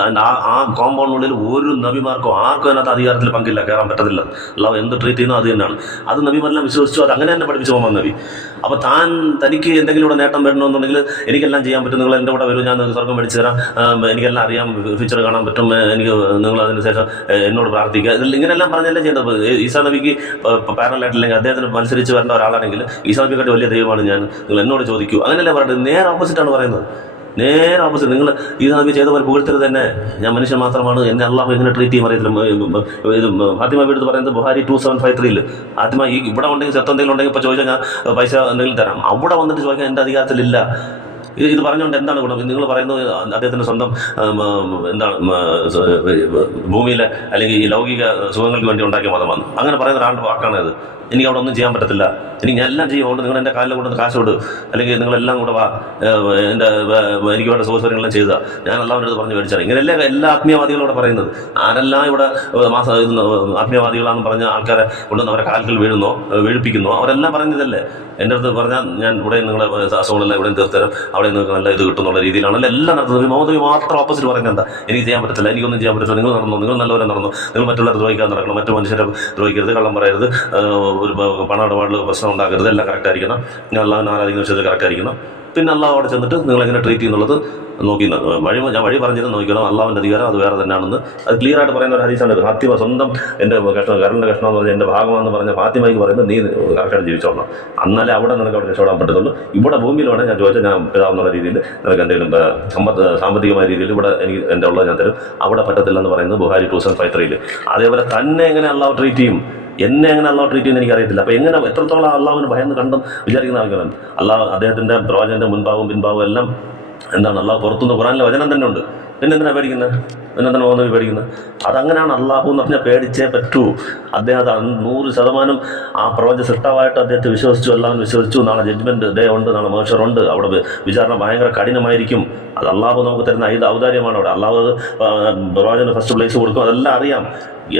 ആ കോമ്പൗണ്ടിനുള്ളിൽ ഒരു നബിമാർക്കോ ആർക്കും അതിനകത്ത് അധികാരത്തിൽ പങ്കില്ല, കയറാൻ പറ്റത്തില്ല. അള്ളാഹു എന്ത് ട്രീറ്റ് ചെയ്യുന്നോ അത് തന്നെയാണ്. അത് നബിമാരെല്ലാം വിശ്വസിച്ചു, അത് അങ്ങനെ തന്നെ പഠിപ്പിച്ചു മുഹമ്മദ് നബി. അപ്പോൾ തനിക്ക് എന്തെങ്കിലും ഇവിടെ നേട്ടം വരണമെന്നുണ്ടെങ്കിൽ എനിക്കെല്ലാം ചെയ്യാൻ പറ്റും, നിങ്ങൾ എൻ്റെ കൂടെ വരും, ഞാൻ നിങ്ങൾക്ക് സ്വർഗം മേടിച്ചു തരാം, എനിക്കെല്ലാം അറിയാം, ഫ്യൂച്ചർ കാണാൻ പറ്റും, എനിക്ക് നിങ്ങൾ അതിന് ശേഷം എന്നോട് പ്രാർത്ഥിക്കുക, ഇങ്ങനെല്ലാം പറഞ്ഞല്ലേ ചെയ്യേണ്ടത്. ഈസാ നബിക്ക് പാരലായിട്ടില്ലെങ്കിൽ അദ്ദേഹത്തിന് മത്സരിച്ച് വരേണ്ട ഒരാളാണെങ്കിൽ ഈസാ നബിക്കായിട്ട് വലിയ ദൈവമാണ് ഞാൻ, നിങ്ങൾ എന്നോട് ചോദിക്കൂ, അങ്ങനെയല്ലേ പറയുന്നത്. നേരെ ഓപ്പോസിറ്റാണ് പറയുന്നത്, നേരെ ഓപ്പോസിറ്റ്. നിങ്ങൾ ഈസാ നബി ചെയ്ത പോലെ പുകഴ്ത്തരുത് തന്നെ, ഞാൻ മനുഷ്യൻ മാത്രമാണ്, എന്നെ അള്ളാഹു എങ്ങനെ ട്രീറ്റ് ചെയ്യും അറിയത്തില്ല. ഇത് ഫാത്തിമ എടുത്ത് പറയുന്നത് ബുഹാരി 2753 ഫാത്തിമ ഇവിടെ ഉണ്ടെങ്കിൽ സെത്ത് എന്തെങ്കിലും ഉണ്ടെങ്കിൽ ഇപ്പോൾ ചോദിച്ചാൽ ഞാൻ പൈസ എന്തെങ്കിലും തരാം. അവിടെ വന്നിട്ട് ചോദിക്കാൻ എൻ്റെ അധികാരത്തിലില്ല. ഇത് പറഞ്ഞുകൊണ്ട് എന്താണ് ഗുണം? നിങ്ങൾ പറയുന്നത് അദ്ദേഹത്തിൻ്റെ സ്വന്തം എന്താണ് ഭൂമിയിലെ അല്ലെങ്കിൽ ഈ ലൗകിക സുഖങ്ങൾക്ക് വേണ്ടി ഉണ്ടാക്കിയ മതമാണ്. അങ്ങനെ പറയുന്ന ഒരാളുടെ വാക്കാണ് അത്. എനിക്ക് അവിടെ ഒന്നും ചെയ്യാൻ പറ്റത്തില്ല, എനിക്ക് ഞാൻ എല്ലാം ചെയ്യുകൊണ്ട് നിങ്ങൾ എൻ്റെ കാലിൽ കൊണ്ടുവന്ന് കാശ് കൊടു, അല്ലെങ്കിൽ നിങ്ങളെല്ലാം കൂടെ വാ, എനിക്ക് വേണ്ട സൗകര്യങ്ങളെല്ലാം ചെയ്താൽ ഞാൻ എല്ലാവരും അടുത്ത് പറഞ്ഞ് മേടിച്ചാൽ. ഇങ്ങനെയല്ലേ എല്ലാ ആത്മീയവാദികളും ഇവിടെ പറയുന്നത്. ആരെല്ലാം ഇവിടെ ആത്മീയവാദികളാണെന്ന് പറഞ്ഞ ആൾക്കാരെ കൊണ്ടുവന്ന് അവരെ കാൽക്കൽ വീഴിപ്പിക്കുന്നോ അവരെല്ലാം പറയുന്നതല്ലേ. എൻ്റെ അടുത്ത് പറഞ്ഞാൽ ഞാൻ ഇവിടെ നിങ്ങളെ അസുഖങ്ങളെല്ലാം ഇവിടെയും തീർത്തരാം, അവിടെ നിങ്ങൾക്ക് നല്ല ഇത് കിട്ടുന്നുള്ള രീതിയിലാണല്ലോ എല്ലാം നടത്തുന്നത്. മുഹമ്മദ് മാത്രം ഓപ്പോസിറ്റ് പറയുന്നത് എന്താ? എനിക്ക് ചെയ്യാൻ പറ്റത്തില്ല, എനിക്കൊന്നും ചെയ്യാൻ പറ്റത്തില്ല, നിങ്ങൾ നടന്നു, നിങ്ങൾ നല്ലവരെ നടന്നു, നിങ്ങൾ മറ്റുള്ളവരെ ദ്രോഹിക്കാൻ നടക്കണം, മറ്റു മനുഷ്യരെ ദ്രോഹിക്കരുത്, കള്ളം പറയരുത്, ഒരു പണമിടപാടിൽ പ്രശ്നം ഉണ്ടാക്കരുത്, എല്ലാം കറക്റ്റായിരിക്കണം, ഞാൻ അള്ളാഹുവിനെ ആരാധിക്കുന്ന വിഷയത്തിൽ കറക്റ്റായിരിക്കണം. പിന്നെ അള്ളാഹു അവിടെ ചെന്നിട്ട് നിങ്ങളെങ്ങനെ ട്രീറ്റ് ചെയ്യുന്നുള്ളത് നോക്കി ഞാൻ വഴി പറഞ്ഞിരുന്നു നോക്കണം. അള്ളാഹുവിൻ്റെ അധികാരം അത് വേറെ തന്നെയാണെന്ന് അത് ക്ലിയർ ആയിട്ട് പറയുന്ന ഒരു ഹദീസാണ്. ഫാത്തിമ സ്വന്തം എൻ്റെ കരളിൻ്റെ കഷ്ണം എന്ന് പറഞ്ഞാൽ എൻ്റെ ഭാഗമാണെന്ന് പറഞ്ഞ ഫാത്തിമയ്ക്ക് പറയുന്നത് നീ കറക്റ്റായിട്ട് ജീവിച്ചോളണം, എന്നാലേ അവിടെ നിനക്ക് അവിടെ രക്ഷപ്പെടാൻ പറ്റത്തുള്ളൂ. ഇവിടെ ഭൂമിയിൽ വേണേൽ ഞാൻ ചോദിച്ചാൽ ഞാൻ പിതാവെന്നുള്ള രീതിയിൽ നിനക്ക് എന്തെങ്കിലും സാമ്പത്തികമായ രീതിയിൽ ഇവിടെ എനിക്ക് എൻ്റെ ഉള്ളത് ഞാൻ തരും, അവിടെ പറ്റത്തില്ല എന്ന് പറയുന്നത് ബുഹാരി 2753. അതേപോലെ തന്നെ എങ്ങനെ അള്ളാഹു ട്രീറ്റ് ചെയ്യും, എന്നെ എങ്ങനെ അള്ളാഹു ട്രീറ്റ് ചെയ്യുന്ന എനിക്കറിയത്തില്ല. അപ്പോൾ എങ്ങനെ എത്രത്തോളം അള്ളാഹുവിന് ഭയന്ന് കണ്ടും വിചാരിക്കുന്ന ആൾക്കാരാണ്. അള്ളാഹു അദ്ദേഹത്തിൻ്റെ പ്രവാചകൻ്റെ മുൻഭാഗവും പിൻഭാഗവും എല്ലാം എന്താണ് അള്ളാഹു പുറത്തുനിന്ന് ഖുറാനിലെ വചനം തന്നെ ഉണ്ട്. പിന്നെ എന്തിനാണ് പേടിക്കുന്നത്? പിന്നെ എന്താണ് പോകുന്നത് പേടിക്കുന്നത്? അതങ്ങനെയാണ്. അള്ളാഹു എന്ന് പറഞ്ഞാൽ പേടിച്ചേ പറ്റൂ. അദ്ദേഹം 100% ആ പ്രപഞ്ച സൃഷ്ടാവായിട്ട് അദ്ദേഹത്തെ വിശ്വസിച്ചു, എല്ലാവരും വിശ്വസിച്ചു. നാളെ ജഡ്ജ്മെൻറ്റ് ഡേ ഉണ്ട്, നാളെ മഹ്ശറുണ്ട്, അവിടെ വിചാരണ ഭയങ്കര കഠിനമായിരിക്കും. അത് അള്ളാഹു നമുക്ക് തരുന്ന ഔദാര്യമാണ്. അവിടെ അള്ളാഹു പ്രവാചകന് ഫസ്റ്റ് പ്ലേസ് കൊടുക്കും, അതെല്ലാം അറിയാം.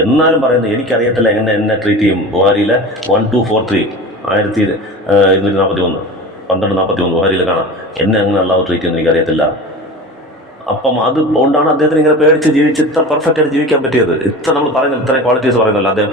എന്നാലും പറയുന്നത് എനിക്കറിയത്തില്ല എന്നെ ട്രീറ്റ് ചെയ്യും. ബുഹാരിയിലെ 1243 1241 ബുഹാരിയിൽ കാണാം, എന്നെ അങ്ങനെ അള്ളാഹു ട്രീറ്റ് ചെയ്യുമെന്ന് എനിക്കറിയത്തില്ല. അപ്പം അത് കൊണ്ടാണ് അദ്ദേഹത്തിന് ഇങ്ങനെ പേടിച്ച് ജീവിച്ച് ഇത്ര പെർഫെക്റ്റായിട്ട് ജീവിക്കാൻ പറ്റിയത്. ഇത്ര നമ്മൾ പറയുന്നത് ഇത്രയും ക്വാളിറ്റീസ് പറയുന്നല്ലോ. അദ്ദേഹം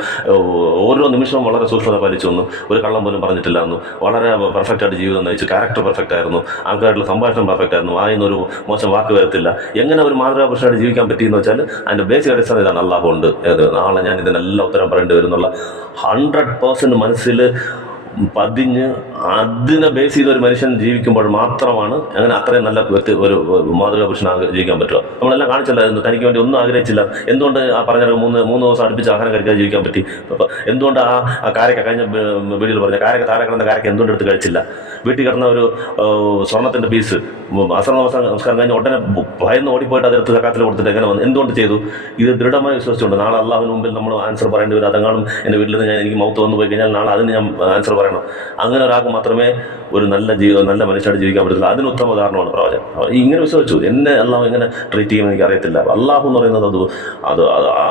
ഓരോ നിമിഷവും വളരെ സൂക്ഷ്മത പാലിച്ചു വന്നു, ഒരു കള്ളം പോലും പറഞ്ഞിട്ടില്ല എന്നു, വളരെ പെർഫെക്റ്റായിട്ട് ജീവിതം നയിച്ചു, ക്യാരക്ടർ പെർഫെക്റ്റ് ആയിരുന്നു, ആൾക്കാരുടെ സംഭാഷണം പെർഫെക്റ്റ് ആയിരുന്നു, വായിന്നൊരു മോശം വാക്ക് വരത്തില്ല. എങ്ങനെ ഒരു മാതൃകാ പുരുഷനായിട്ട് ജീവിക്കാൻ പറ്റിയെന്ന് വെച്ചാൽ അതിൻ്റെ ബേസിക് അടിസ്ഥാനം ഇതാണ്. അള്ളാഹു ഉണ്ട്, നാളെ ഞാൻ ഇതിനെല്ലാം ഉത്തരം പറയേണ്ടി വരുന്നുള്ള 100% മനസ്സിൽ പതിഞ്ഞ് അതിനെ ബേസ് ചെയ്ത് ഒരു മനുഷ്യൻ ജീവിക്കുമ്പോൾ മാത്രമാണ് അങ്ങനെ അത്രയും നല്ല ഒരു മാതൃകാ പുരുഷന് ജീവിക്കാൻ പറ്റുക. നമ്മളെല്ലാം കാണിച്ചല്ലായിരുന്നു, തനിക്ക് വേണ്ടി ഒന്നും ആഗ്രഹിച്ചില്ല. എന്തുകൊണ്ട് ആ പറഞ്ഞ മൂന്ന് ദിവസം അടുപ്പിച്ച് ആഹാരം കഴിക്കാതെ ജീവിക്കാൻ പറ്റി? അപ്പോൾ എന്തുകൊണ്ട് ആ കാരക്ക കഴിഞ്ഞ വീഡിയോയിൽ പറഞ്ഞ താഴെ കിടന്ന കാരക്ക എന്തുകൊണ്ട് എടുത്ത് കഴിച്ചില്ല? വീട്ടിൽ കിടന്ന ഒരു സ്വർണ്ണത്തിൻ്റെ പീസ് അസർ നമസ്കാരം കഴിഞ്ഞ് ഉടനെ ഭയന്ന് ഓടിപ്പോയിട്ട് അതെടുത്ത് സക്കാത്തിൽ കൊടുത്തിട്ട് എങ്ങനെ വന്നു? എന്തുകൊണ്ട് ചെയ്തു? ഇത് ദൃഢമായി വിശ്വസിച്ചുകൊണ്ട് നാളെ അള്ളാഹുവിന് മുമ്പിൽ നമ്മൾ ആൻസർ പറയേണ്ടി വരും. അതെങ്ങാനും എൻ്റെ വീട്ടിൽ നിന്ന് എനിക്ക് മൗത്ത് വന്നു പോയി കഴിഞ്ഞാൽ നാളെ അതിന് ഞാൻ ആൻസർ പറയണം. അങ്ങനെ ഒരാൾക്ക് മാത്രമേ ഒരു നല്ല മനുഷ്യനായിട്ട് ജീവിക്കാൻ പറ്റത്തില്ല. അതിന് ഉത്തമ ഉദാഹരണമാണ് പ്രവാചകൻ. ഇങ്ങനെ വിശ്വസിച്ചു, എന്നെ അള്ളാഹു എങ്ങനെ ട്രീറ്റ് ചെയ്യുമെന്ന് എനിക്ക് അറിയത്തില്ല. അള്ളാഹു എന്ന് പറയുന്നത് അത്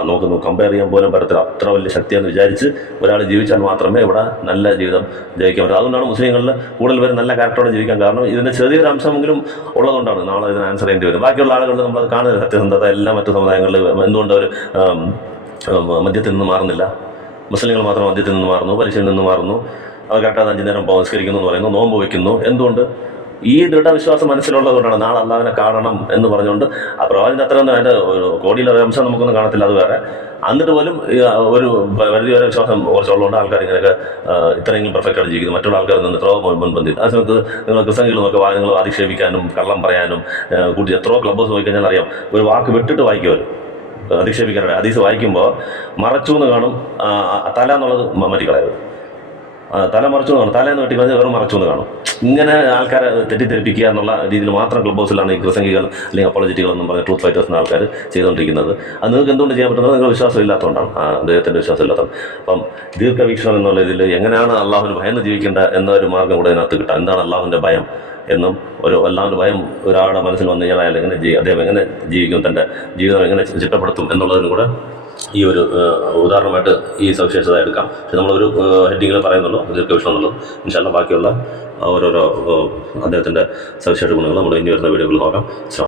നോക്കുന്നു, കമ്പയർ ചെയ്യാൻ പോലും പറ്റത്തില്ല. അത്ര വലിയ ശക്തിയാണെന്ന് വിചാരിച്ച് ഒരാൾ ജീവിച്ചാൽ മാത്രമേ ഇവിടെ നല്ല ജീവിതം ജയിക്കാൻ പറ്റൂ. അതുകൊണ്ടാണ് മുസ്ലിങ്ങളിൽ കൂടുതൽ പേര് നല്ല ക്യാരക്ടറോടെ ജീവിക്കാൻ കാരണം. ഇതിൻ്റെ ചെറിയൊരു അംശമെങ്കിലും ഉള്ളതുകൊണ്ടാണ് നാളെ ഇതിന് ആൻസർ ചെയ്യേണ്ടി വരും. ബാക്കിയുള്ള ആളുകളിൽ നമ്മളത് കാണുന്നത് സത്യസന്ധത എല്ലാ മറ്റു സമുദായങ്ങളിൽ എന്തുകൊണ്ട് അവർ മദ്യത്തിൽ നിന്ന് മാറുന്നില്ല? മുസ്ലിങ്ങൾ മാത്രം മദ്യത്തിൽ നിന്ന് മാറുന്നു, പലിശയിൽ നിന്ന് മാറുന്നു, അവർ കറക്റ്റാണ് 5 നേരം നിസ്കരിക്കുന്നു എന്ന് പറയുന്നു, നോമ്പ് വയ്ക്കുന്നു. എന്തുകൊണ്ട്? ഈ ദൃഢവിശ്വാസം മനസ്സിലുള്ളതുകൊണ്ടാണ്. നാളെ അള്ളാഹുവിനെ കാണണം എന്ന് പറഞ്ഞുകൊണ്ട് ആ പ്രവാചകൻ്റെ അത്രയൊന്നും അതിൻ്റെ കോടിയിലൊരു അംശം നമുക്കൊന്നും കാണത്തില്ല, അത് വേറെ. എന്നിട്ട് പോലും ഒരു വലിയ ഒരു വിശ്വാസം കുറച്ചുള്ളതുകൊണ്ട് ആൾക്കാർ ഇങ്ങനെയൊക്കെ ഇത്രയെങ്കിലും പെർഫെക്റ്റായിട്ട് ജീവിക്കുന്നു. മറ്റുള്ള ആൾക്കാർ നിന്ന് എത്രയോ മുൻപന്തി. ആ സമയത്ത് നിങ്ങൾ ക്രിസ്ത്യാനികളൊക്കെ നിങ്ങൾ അധിക്ഷേപിക്കാനും കള്ളം പറയാനും കൂട്ടി എത്രയോ ക്ലബ് ഹൗസ് പോയി കഴിഞ്ഞാൽ അറിയാം, ഒരു വാക്ക് വിട്ടിട്ട് വായിക്കും അവർ അധിക്ഷേപിക്കാനുണ്ട്. ഹദീസ് വായിക്കുമ്പോൾ മറച്ചു എന്ന് കാണും, തല എന്നുള്ളത് മാറ്റിക്കളയത്, തല മറച്ചു എന്ന് കാണും, തലേന്ന് വെട്ടി കഴിഞ്ഞാൽ വെറും മറച്ചു എന്ന് കാണും. ഇങ്ങനെ ആൾക്കാരെ തെറ്റിദ്ധരിപ്പിക്കുക എന്നുള്ള രീതിയിൽ മാത്രം ക്ലബ് ഹൗസിലാണ് ഈ പ്രസംഗികൾ അല്ലെങ്കിൽ അപ്പോളജിറ്റികൾ എന്നും പറഞ്ഞ ട്രൂത്ത് ഫൈറ്റേഴ്സ് എന്ന ആൾക്കാർ ചെയ്തുകൊണ്ടിരിക്കുന്നത്. അത് നിങ്ങൾക്ക് എന്തുകൊണ്ട് ചെയ്യാൻ പറ്റുന്നത്? നിങ്ങൾ വിശ്വാസം ഇല്ലാത്തതുകൊണ്ടാണ്, ദൈവത്തിൻ്റെ വിശ്വാസം ഇല്ലാത്തത്. അപ്പം ദീർഘവീക്ഷണം എന്നുള്ള ഇതിൽ എങ്ങനെയാണ് അള്ളാഹുവിന് ഭയന്ന് ജീവിക്കേണ്ട എന്നൊരു മാർഗ്ഗം കൂടെ അതിനകത്ത് കിട്ടാം. എന്താണ് അള്ളാഹുവിൻ്റെ ഭയം? എന്നും ഒരു വല്ലാണ്ട് ഭയം ഒരാളുടെ മനസ്സിൽ വന്നു കഴിഞ്ഞാൽ അയാൾ അദ്ദേഹം എങ്ങനെ ജീവിക്കും, തൻ്റെ ജീവിതം എങ്ങനെ ചിട്ടപ്പെടുത്തും എന്നുള്ളതിനും കൂടെ ഈ ഒരു ഉദാഹരണമായിട്ട് ഈ സവിശേഷത എടുക്കാം. പക്ഷെ നമ്മളൊരു ഹെഡിങ്ങിൽ പറയുന്നുള്ളൂ ദീർഘവീക്ഷണം എന്നുള്ളത്. ഇൻഷാ അല്ലാഹ് ബാക്കിയുള്ള ഓരോരോ അദ്ദേഹത്തിൻ്റെ സവിശേഷ ഗുണങ്ങൾ നമ്മൾ ഇനി വരുന്ന വീഡിയോകളിൽ നോക്കാം.